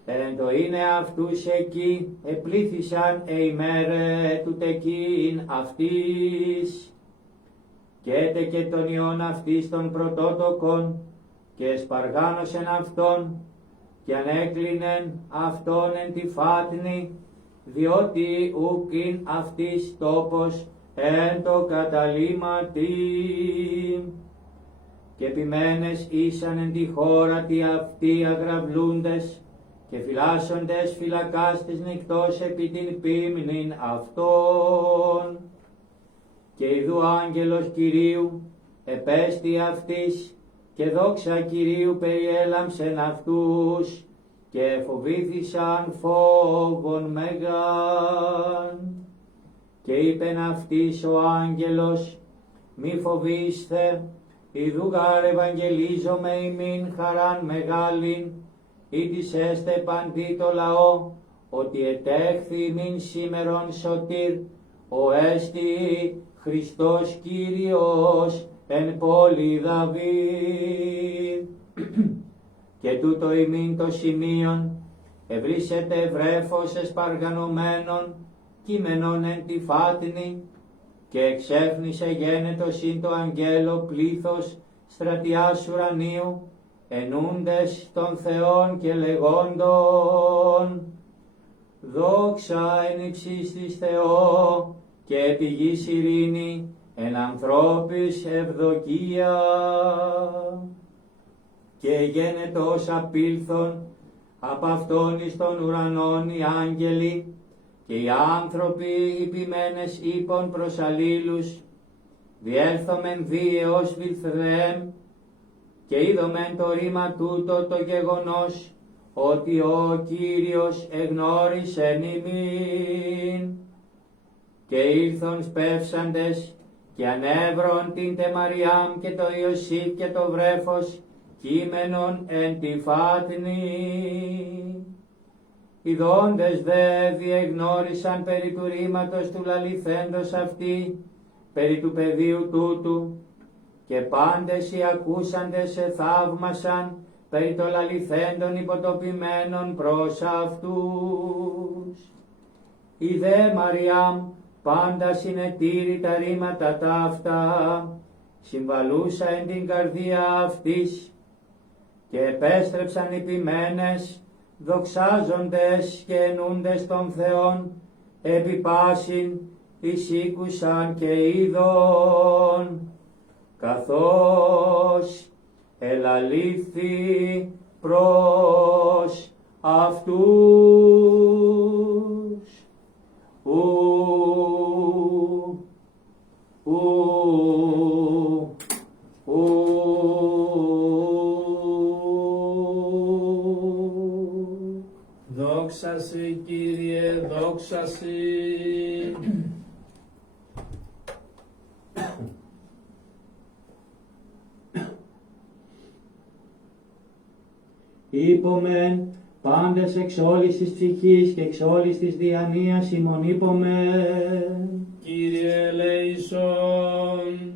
εν το είναι αυτούς εκεί, επλήθησαν ημέρε του τεκείν αυτής, και έτε και τον ιόν αυτής των πρωτότοκων, και σπαργάνωσεν αυτόν, και ανέκλεινεν αυτόν εν τη φάτνη, διότι ουκ αυτής τόπος εν το καταλήμματι. Και επιμένες ήσαν εν τη χώρα τι αυτοί αγραυλούντες, και φυλάσσοντες φυλακάς της νυχτός επί την πίμνην αυτών. Και ειδού άγγελος Κυρίου επέστη αυτής, και δόξα Κυρίου περιέλαμψεν αυτούς, και φοβήθησαν φόβον μεγάν. Και είπεν αυτής ο άγγελος, μη φοβήστε, ειδού γάρ ευαγγελίζομαι ημίν χαράν μεγάλην, ήτις έστε παντί το λαό, ότι ετέχθη ημίν σήμερον σωτήρ, ο έστι Χριστός Κύριος εν πόλη Δαβίδ. Και τούτο ημίν το σημείον, ευρύσετε βρέφος εσπαργανωμένων, κείμενον εν τη φάτνη, και εξέφνησε γένετος ειν το αγγέλο πλήθος στρατιάς ουρανίου, ενούντες των Θεών και λεγόντων, δόξα εν υψίστης Θεό και επί γης ειρήνη, εν ανθρώπης ευδοκία. Και γένετος απήλθον απ' αυτόν εις των ουρανών οι άγγελοι, και οι άνθρωποι υπημένες ύπων προς αλλήλους, διέλθομεν δίαιος Βηθλεέμ, και είδομεν το ρήμα τούτο το γεγονός, ότι ο Κύριος εγνώρισεν ημίν. Και ήλθον σπεύσαντες, και ανέβρον την τε Μαριάμ και το Ιωσήφ και το βρέφος, κείμενον εν τη φάτνη. Ιδώντες δε διεγνώρισαν περί του ρήματος του λαληθέντος αυτοί, περί του παιδίου τούτου, και πάντες οι ακούσαντες εθαύμασαν περί το λαληθέντων υποτοπιμένων προς αυτούς. Η δε Μαριάμ πάντα συνετήρη τα ρήματα τα αυτά, συμβαλούσα εν την καρδία αυτής, και επέστρεψαν οι ποιμένες, δοξάζοντες και ενούντες των Θεών, επί πάσιν εισήκουσαν και είδον, καθώς ελαλήθη προς αυτούς. Δόξα σοι, Κύριε, δόξα σοι. Είπομεν πάντες εξ όλης της ψυχής και εξ όλης της διανοίας ημών είπομεν. Κύριε ελέησον.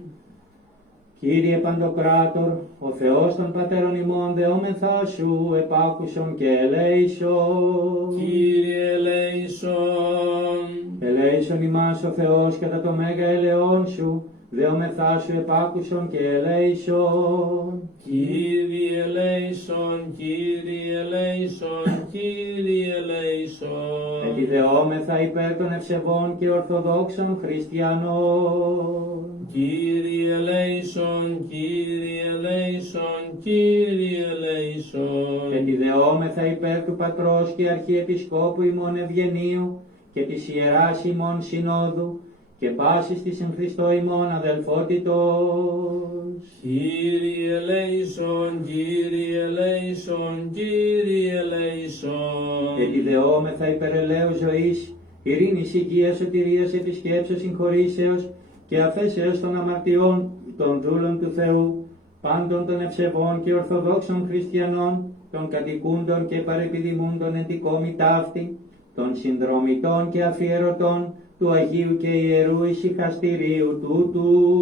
Κύριε Παντοκράτορ, ο Θεός των Πατέρων ημών δεόμεθά σου, επάκουσον και ελέησον. Κύριε ελέησον. Ελέησον ημάς ο Θεός κατά το μέγα ελεόν σου, δεόμεθά σου επάκουσον και ελέησον. Κύριε ελέησον, Κύριε ελέησον, Κύριε ελέησον. Επιδεόμεθα υπέρ των ευσεβών και ορθοδόξων χριστιανών. Κύριε ελέησον, Κύριε ελέησον, Κύριε ελέησον. Επιδεόμεθα υπέρ του Πατρός και Αρχιεπισκόπου ημών Ευγενίου και της Ιεράς ημών Συνόδου και πάσης της εν Χριστώ ημών αδελφότητος. Κύριε ελέησον, Κύριε ελέησον, Κύριε ελέησον. Επιδεόμεθα υπέρ ελέους ζωής, ειρήνης, υγείας, σωτηρίας, επισκέψεως, συγχωρήσεως και αφέσεως των αμαρτιών των δούλων του Θεού, πάντων των ευσεβών και ορθοδόξων χριστιανών, των κατοικούντων και παρεπιδημούντων εν τη κόμη ταύτη, των συνδρομητών και αφιερωτών του Αγίου και Ιερού Ησυχαστηρίου τούτου.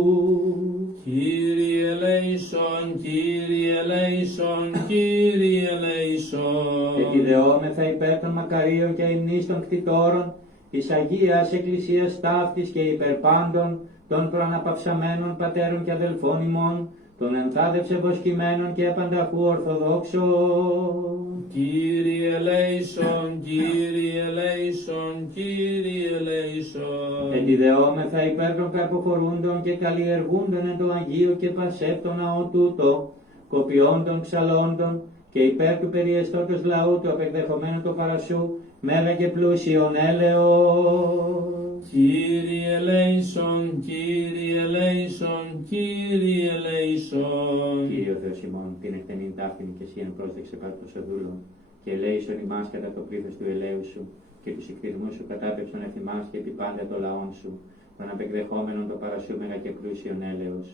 Κύριε ελέησον, Κύριε ελέησον, Κύριε ελέησον. Επιδεόμεθα υπέρ των μακαρίων και υμνής των κτητόρων, της Αγίας Εκκλησίας ταύτης και υπερπάντων των προαναπαυσαμένων πατέρων και αδελφών ημών, των ενθάδευσε βοσκημένων και απανταχού ορθοδόξων. Κύριε ελέησον, Κύριε ελέησον, Κύριε ελέησον. Επιδεόμεθα υπέρ των καρποφορούντων και καλλιεργούντων εν το Αγίο και πασέπτο ναό τούτο, κοπιόντων ψαλόντων και υπέρ του περιεστώτος λαού του απεκδεχομένου το παρασού, μέγα και πλούσιον έλεος. Κύριε ελέησον, Κύριε ελέησον, Κύριε ελέησον. Κύριε ο Θεός ημών, την εκτενήν ταύτην και εσύ εν πρόσδεξε πάτος οδούλων, και ελέησον ημάς κατά το πλήθος του ελέου σου, και τους εκκλησμούς σου κατάπεψον εφημάς και επί πάντα το λαόν σου, των απεκδεχόμενων το παρασού μέγα και πλούσιον έλεος.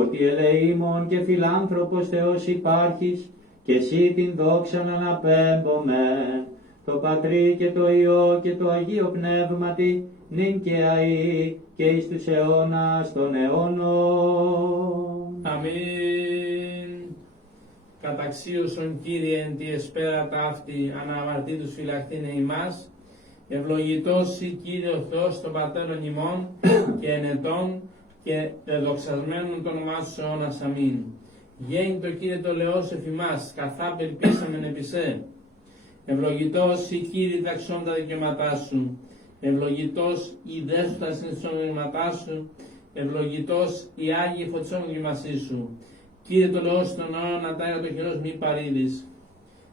Ότι ελεήμων και φιλάνθρωπος Θεός υπάρχεις, και εσύ την δόξαν αναπέμπομεν, το Πατρί και το Υιό και το Αγίο Πνεύματι, νυν και αεί και εις τους αιώνας των αιώνων. Αμήν. καταξίωσον Κύριε εν τη εσπέρα ταύτη, αναμαρτήτους φυλαχθήνε ημάς, ευλογητός η Κύριε ο Θεός των Πατέρων ημών και ενετών και εδοξασμένων το όνομά σου αιώνας αμήν. Γέννητο Κύριε το λεός εφημάς, καθά πελπίσαμεν επί σε. Ευλογητός η Κύριε διδαξών τα δικαιώματά σου, ευλογητός η δέσποτα συνιστών δικαιώματά σου, ευλογητός η Άγιοι φωτισών γυμασί σου. Κύριε το λεός των αιώνα τα έργα το χειρός μη παρήδεις.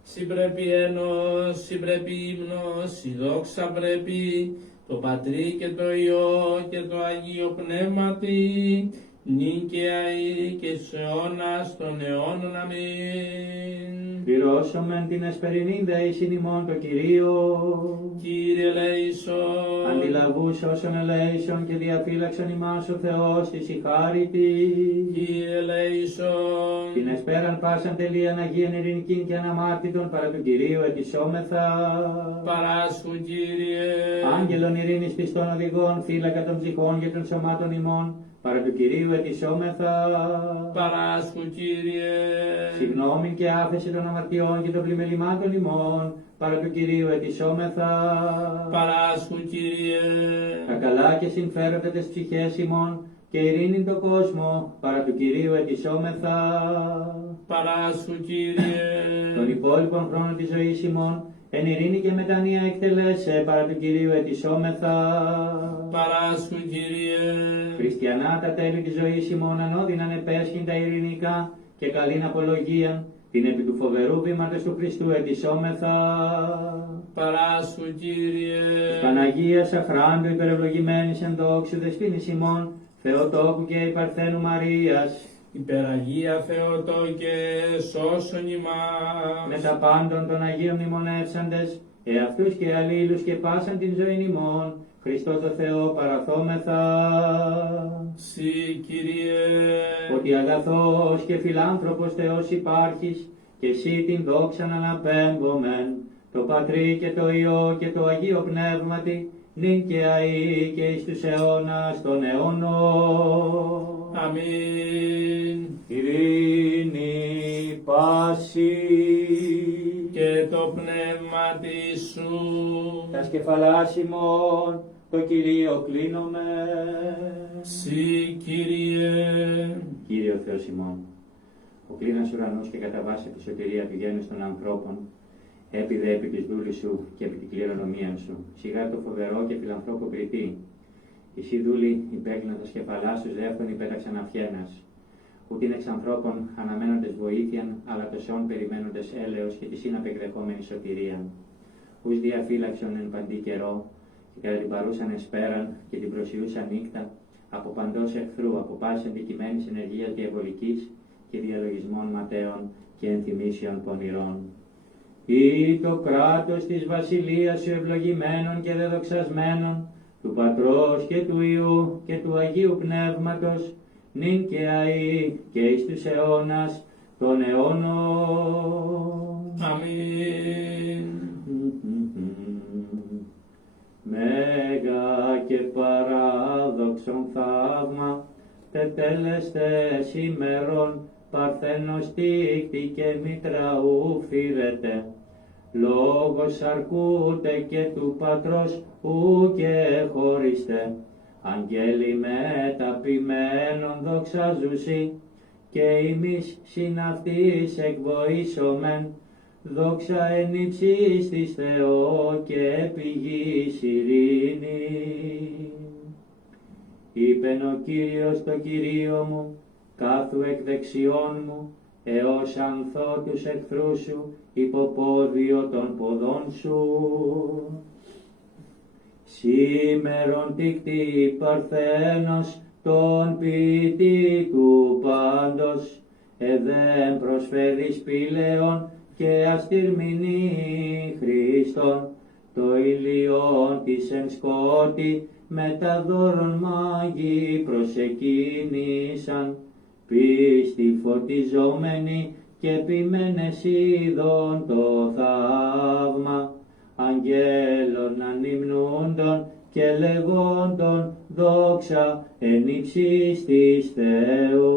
Συ πρέπει ένος, συ πρέπει ύμνος, συ δόξα πρέπει, το Πατρί και το Υιό και το Αγίο Πνεύματι, νίκαια ή και στους αιώνας των αιώνων αμήν. Πληρώσομεν την εσπερινήν δεήσιν ημών το Κυρίο. Κύριε ελέησον. Αντιλαβούς όσων ελέησον και διαφύλαξον ημάς ο Θεός της η χάρη της. Κύριε ελέησον. Την εσπέραν πάσαν τελείαν Αγίαν ειρηνικήν και αναμάρτητον παρά του Κυρίου ετισόμεθα. Παράσχου Κύριε. Άγγελον ειρήνης πιστών οδηγών, φύλακα των ψυχών και των σωμάτων ημών, παρά του Κυρίου ετισόμεθα. Παράσχου Κύριε. Συγγνώμη και άφεση των αμαρτιών και των πλημελημάτων ημών, παρά του Κυρίου ετισόμεθα. Παράσχου Κύριε. Τα καλά και συμφέροντα τες ψυχές ημών και ειρήνην το κόσμο, παρά του Κυρίου ετισόμεθα. Παράσχου Κύριε. Τον υπόλοιπον χρόνο της ζωής ημών, εν ειρήνη και μετανία εκτελέσε, παρά του Κυρίου ετισόμεθα. Παράσχου Κύριε. Χριστιανά τα τέλη της ζωής ημών ανώδυναν επέσχυν τα ειρηνικά και καλήν απολογίαν, την επί του φοβερού βήματος του Χριστού ετισόμεθα. Παράσχου Κύριε. Παναγίας αχράντου υπερευλογημένης εν δόξου δεσποίνης ημών, Θεοτόκου και υπαρθένου Μαρίας, Υπεραγία Θεοτόκε, σώσον ημάς. με τα πάντων των Αγίων μνημονεύσαντες, εαυτούς και αλλήλους και πάσαν την ζωήν ημών, Χριστό το Θεό παραθόμεθα. Συ Κύριε. Ότι αγαθός και φιλάνθρωπος Θεός υπάρχεις, και εσύ την δόξαν αναπέμπομεν, το Πατρί και το Υιό και το Αγίο Πνεύματι, νυν και αεί και εις τους αιώνας των αιώνων. Αμήν. Ειρήνη πάση Και το πνεύμα της σου. Τα σκεφαλάς ημών, το Κυρίο κλείνομαι. Συ Κύριε. Κύριε ο Θεός ημών, ο κλίνας ουρανούς και κατά βάση τη σωτηρία του γένους των ανθρώπων, έπιδε επί της δούλης σου και επί την κληρονομία σου, σιγά το φοβερό και φιλανθρώπο κριτή. Εσύ δούλη υπέκλεινα τα σκεφαλά σου δεύτων υπέταξαν αυχένας. Ούτιν εξ ανθρώπων αναμένοντες βοήθειαν, αλλά το σεόν περιμένοντες έλεος και τη συναπεκδεχόμενη σωτηρίαν. Ους διαφύλαξον εν παντή καιρό, και κατά την παρούσαν εσπέραν και την προσιούσαν νύχτα, από παντός εχθρού, από πάση αντικειμένης ενεργείας διαβολικής και διαλογισμών ματέων και ενθυμίσεων πονηρών. Ή το κράτος της βασιλείας σου ευλογημένων και δεδοξασμένων, του Πατρός και του Υιού και του Αγίου Πνεύματος, νυν και αεί και εις τους αιώνας των αιώνων. Αμήν. Μέγα και παράδοξον θαύμα, τετέλεστες ημερών, παρθένος τύχτη και μήτρα ου φύρεται. Λόγος αρκούτε και του Πατρός ου και χωρίστε. Αγγέλοι μεταπημένων δοξάζουσι, και ημείς συναυτής εκβοήσομεν, δόξα εν υψής της Θεό και πηγής ειρήνη. Είπεν ο Κύριος το Κυρίο μου, κάθου εκ δεξιών μου, έως ανθώ τους εχθρούς σου, υποπόδιο των ποδών σου. Σήμερον τύκτη παρθένος των ποιητικού πάντως, εδέν προσφέρεις πήλεον και αστυρμηνή Χριστόν, το ηλιόν της εν σκότη με τα δώρον μάγοι προσεκίνησαν, πίστη φωτιζόμενη και ποιμένες είδων το θαύμα, αγγέλων ανυμνούντων και λεγόντων δόξα εν ύψης της Θεού.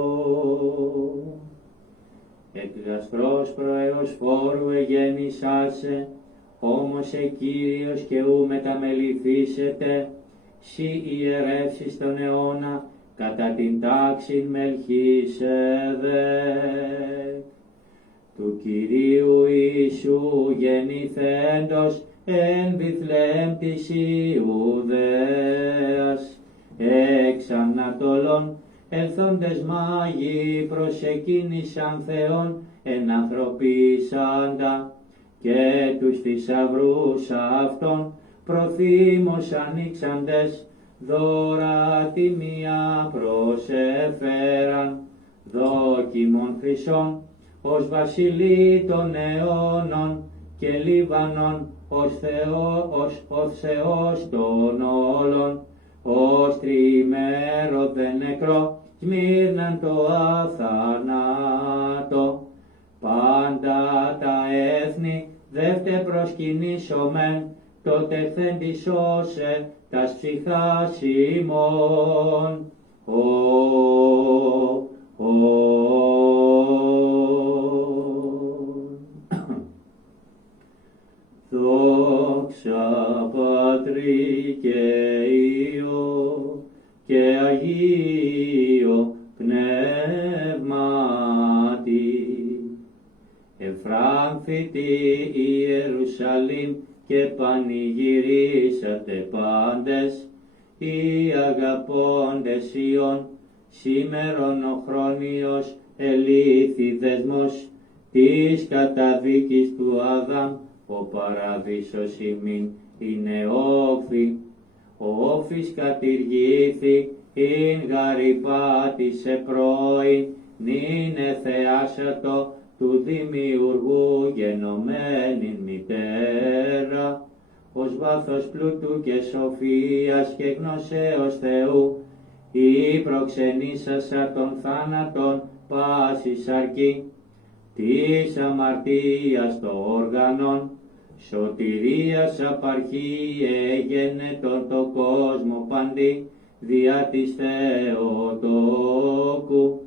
εκ γαστρός προέως φόρου εγέννησάσε, όμως Κύριος και ου μεταμεληθήσετε, σοι ιερεύσεις τον αιώνα, κατά την τάξην Μελχισεδέκ. Του Κυρίου Ιησού γεννηθέντος εν Βιθλεέμ της Ιουδαίας, εξ Ανατολών ελθόντες μάγοι προσεκίνησαν Θεόν εν ανθρωπίσαντα, και τους θησαυρούς αυτών προθύμως ανοίξαντες δώρα τιμία προσεφέραν, δόκιμων χρυσών ως βασιλεί των αιώνων και Λίβανον ως Θεός των όλων, ως τριμέρο δε νεκρό σμύρναν το αθανάτο. Πάντα τα έθνη δεύτε προσκυνήσομεν, τότε χθέντη σώσε τας ψυχάς ημών. Δόξα Πατρί και Υιό και Αγίο Πνεύματι. Εφράμφητη Ιερουσαλήμ και πανηγυρίσατε πάντες, οι αγαπώντες Ιων, σήμερον ο χρόνιος ελήθη δεσμός της καταδίκης του Αδάμ, ο παράδεισος ημίν είναι όφη, ο όφης κατηργήθη, ειν γαρυπάτησε πρώην, νυν θεάσατο του Δημιουργού γενομένην μητέρα, ως βάθος πλούτου και σοφίας και γνωσέως Θεού, ή προξενήσασα των θάνατων πάσης αρκή, της αμαρτίας το όργανον, σωτηρίας απαρχή έγενετον το κόσμο παντί, διά της Θεοτόκου,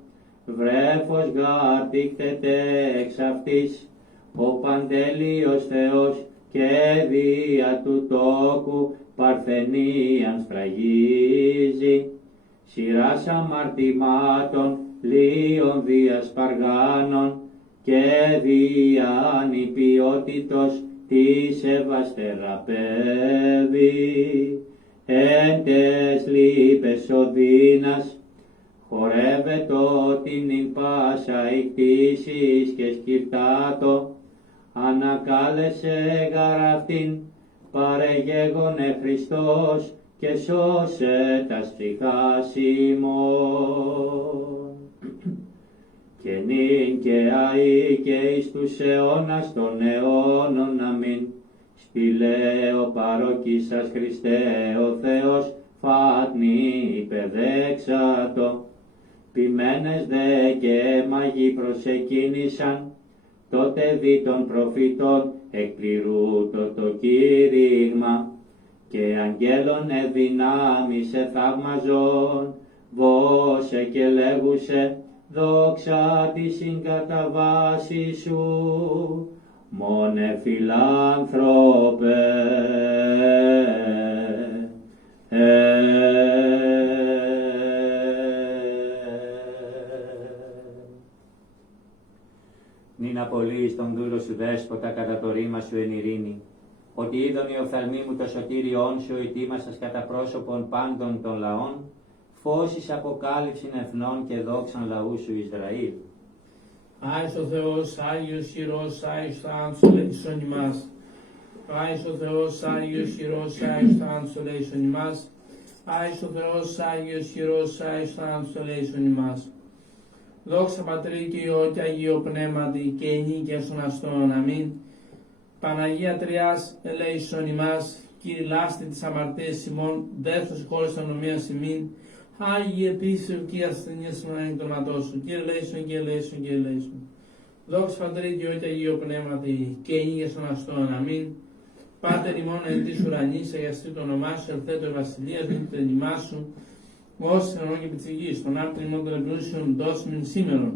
βρέφος γαρτίχτεται εξ αυτής, ο παντέλειος Θεός και δια του τόκου παρθενίαν σφραγίζει, σειράς αμαρτημάτων λίων διασπαργάνων και δια ανυπιότητος της ευαστεραπεύει, εν τες λύπες οδύνας χορεύετο την ειν πάσα ηκτήσεις και σκυρτάτο, ανακάλεσε γαραυτήν, παρεγέγονε Χριστός και σώσε τας ψυχάς ημών. Και νυν και αεί και εις τους αιώνας των αιώνων αμήν. Σπηλαίο παρόκησας Χριστέ ο Θεός, φάτνη υπεδέξατο. Ποιμένες δε και μάγοι προσεκίνησαν, τότε δι των προφητών εκπληρούτο το κήρυγμα, και αγγέλων εδυνάμισε θαυμαζών, βόσε και λέγουσε, δόξα τη συγκαταβάση σου, μόνε φιλάνθρωπε. Νυν απολύεις τον δούλο σου δέσποτα κατά το ρήμα σου εν ειρήνη, ότι είδον οι οφθαλμοί μου το σωτήριόν σου ετοίμασας κατά πρόσωπον πάντων των λαών, φώσεις αποκάλυψην εθνών και δόξαν λαού σου Ισραήλ. Άης ο Θεός, Άγιος Ιερός, Άγιος Θάνατος ελέησον ημάς. Άης ο Θεός, Άγιος Ιερός, Άγιος Θάνατος ελέησον ημάς. Άης ο Θεός, Άγιος Ιερός, Άγιος Θάνατος ελέησον ημάς. Δόξα Πατρί και Υιό και Αγίο Πνεύματι και ενίκαια στον αστών. Αμήν. Παναγία Τριάς ελέησον ημάς. Κυριλάστη της αμαρτίας ημών, δεύτερος χώρος της ανομίας ημίν. Άγιε επίσης και ασθενείας μονάχη των ατόσου. Κύριε ελέησον, Κύριε ελέησον, Κύριε ελέησον. Δόξα Πατρί και Υιό και Αγίο Πνεύματι και ενίκαια στον αστών. Αμήν. Πάτερ ημών εν της ουρανής, αγιαστεί το όνομά σου, ελθέτω η βασιλεία σου, την τελειμά σου, ως εν ονό και επί της γης, των άρτων ημών των εμπλούσιων δώσμην σήμερον,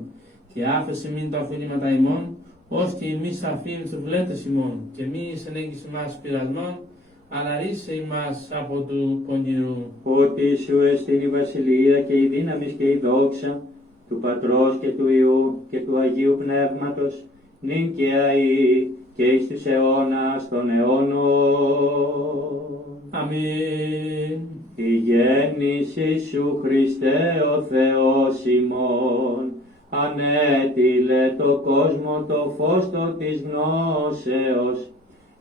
και άφεση μην τα οφείληματα ημών, ως και εμείς αφήνει τους βλέτες ημών, και μη συνέγγιση μας πειρασμών, αλλά ρίσε ημάς από του πονηρού. Ότι σου εστίν η βασιλεία και η δύναμις και η δόξα του Πατρός και του Υιού και του Αγίου Πνεύματος, νυν και αεί και εις τους αιώνας των αιώνων. Αμήν. Η γέννηση σου Χριστέ ο Θεός ημών, ανέτειλε το κόσμο το φως το της γνώσεως,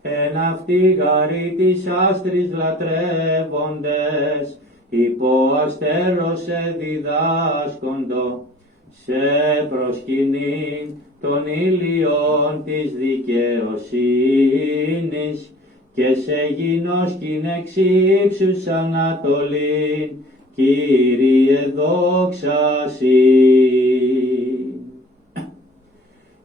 εν αυτή γαρή της άστρης λατρεύοντες, υπό αστέρωσε διδάσκοντο, σε προσκυνήν των ήλιων της δικαιοσύνης, και σε γινώσκην εξ ύψους ανατολήν, Κύριε δόξα σοι.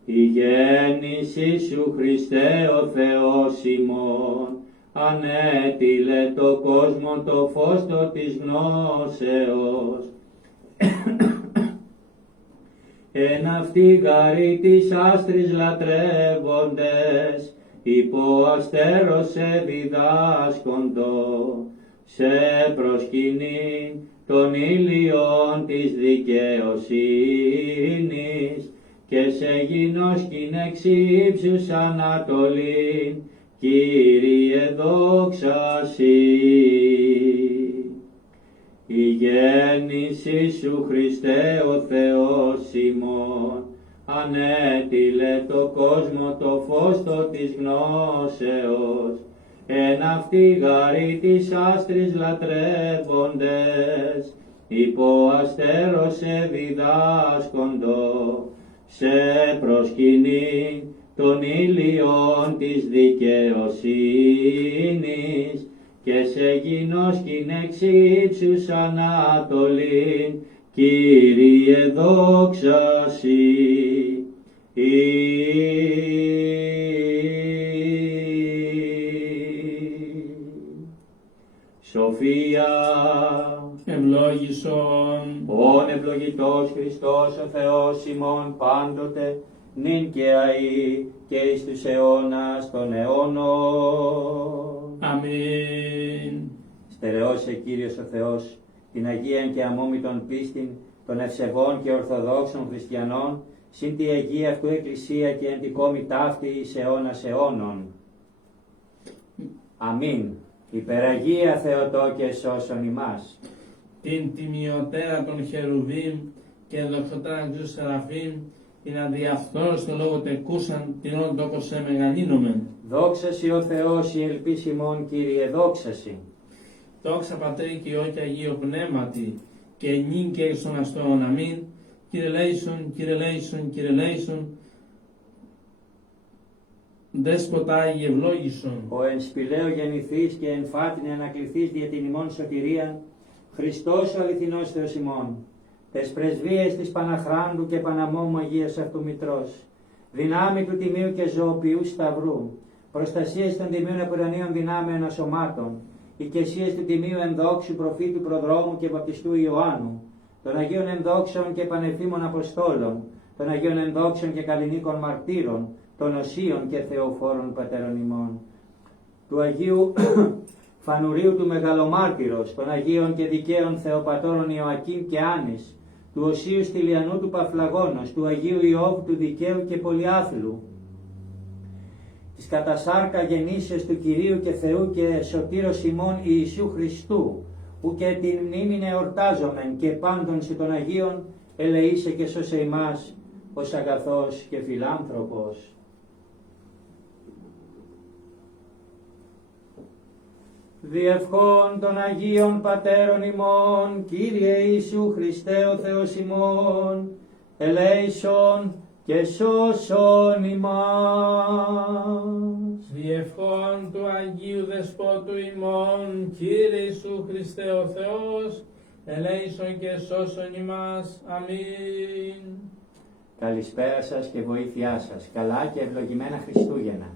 Η γέννηση σου Χριστέ ο Θεός ημών, ανέτειλε το κόσμο το φως το της γνώσεως, εν αυτή γαρή της άστρης λατρεύοντες, υπό αστέρωσε διδάσκοντο, σε προσκυνήν των ήλιων της δικαιοσύνης, και σε γινώσκην εξ ύψους ανατολήν, Κύριε δόξα σοι. Η γέννηση σου Χριστέ ο Θεός ημών, ανέτειλε το κόσμο το φως το της γνώσεως, εν αυτή γαρή της άστρης λατρεύοντες, υπό αστέρωσε διδάσκοντο, σε προσκυνήν των ήλιων της δικαιοσύνης, και σε γινώσκην εξ ύψους ανατολήν, Κύριε δόξα σοι. Σοφία. Ευλόγησον. Ον ευλογητός Χριστός ο Θεός ημών πάντοτε, νυν και αεί και εις τους αιώνας των αιώνων. Αμήν. Στερεώσε Κύριος ο Θεός την Αγίαν και αμόμητον πίστην των ευσεβών και ορθοδόξων χριστιανών, συν τη Αγία αυτού Εκκλησία και εν τη κόμη ταύτη εις αιώνας αιώνων. Αμήν. Υπεραγία Θεοτόκε σώσον ημάς. Την τιμιωτέρα των Χερουβίμ και δοξωτέρα του Σεραφείμ, την αδιαφθόρος το λόγο τεκούσαν, την όν τόκο σε μεγαλύνομεν. Δόξα σοι ο Θεός η ελπίς ημών, Κύριε δόξα σοι. Δόξα Πατρί και Υιό και Αγίο Πνεύματι, και νυν και εις των αστών. Αμήν. Κύριε λέησον, Κύριε λέησον, Κύριε λέησον, Δέσποτα Άγιε ευλόγησον. Ο εν σπηλαίο γεννηθείς και εν φάτινε ανακληθείς δια την ημών σωτηρίαν, Χριστός ο αληθινός Θεός ημών, τες πρεσβείες της Παναχράντου και Παναμόμου Αγίας αυτού Μητρός, δυνάμει του τιμίου και ζωοποιού σταυρού, προστασίες των τιμίων απουρανίων δυνάμεων ασωμάτων, οικεσίες του τιμίου ενδόξου προφήτου προδρόμου και βαπτιστού Ιωάννου, των Αγίων ενδόξων και πανεφήμων Αποστόλων, των Αγίων ενδόξων και καλλινίκων μαρτύρων, των Οσίων και Θεοφόρων πατέρων ημών, του Αγίου Φανουρίου του Μεγαλομάρτυρος, των Αγίων και Δικαίων Θεοπατώρων Ιωακήμ και Άνης, του Οσίου Στυλιανού του Παφλαγώνος, του Αγίου Ιώβ του Δικαίου και Πολυάθλου, της κατασάρκα γεννήσεως του Κυρίου και Θεού και Σωτήρος ημών Ιησού Χριστού, που και την μνήμην εορτάζομεν και πάντων σε των Αγίων ελεήσε και σώσε ημάς ως αγαθός και φιλάνθρωπος. Διευχών των Αγίων Πατέρων ημών, Κύριε Ιησού Χριστέ ο Θεός ημών, ελέησον και σώσον ημάς. Διευχών του Αγίου Δεσπότου ημών, Κύριε Ιησού Χριστέ ο Θεός, ελέησον και σώσον ημάς. Αμήν. Καλησπέρα σας και βοήθειά σας. Καλά και ευλογημένα Χριστούγεννα.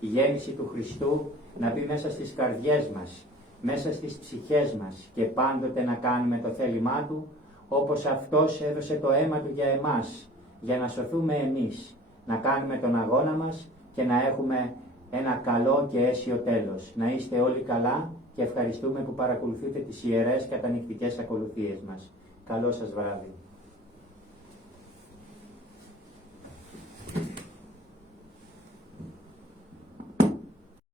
Η γέννηση του Χριστού να μπει μέσα στις καρδιές μας, μέσα στις ψυχές μας και πάντοτε να κάνουμε το θέλημά Του, όπως Αυτός έδωσε το αίμα Του για εμάς, για να σωθούμε εμείς, να κάνουμε τον αγώνα μας και να έχουμε ένα καλό και αίσιο τέλος. Να είστε όλοι καλά και ευχαριστούμε που παρακολουθείτε τις ιερές κατανυκτικές ακολουθίες μας. Καλό σας βράδυ.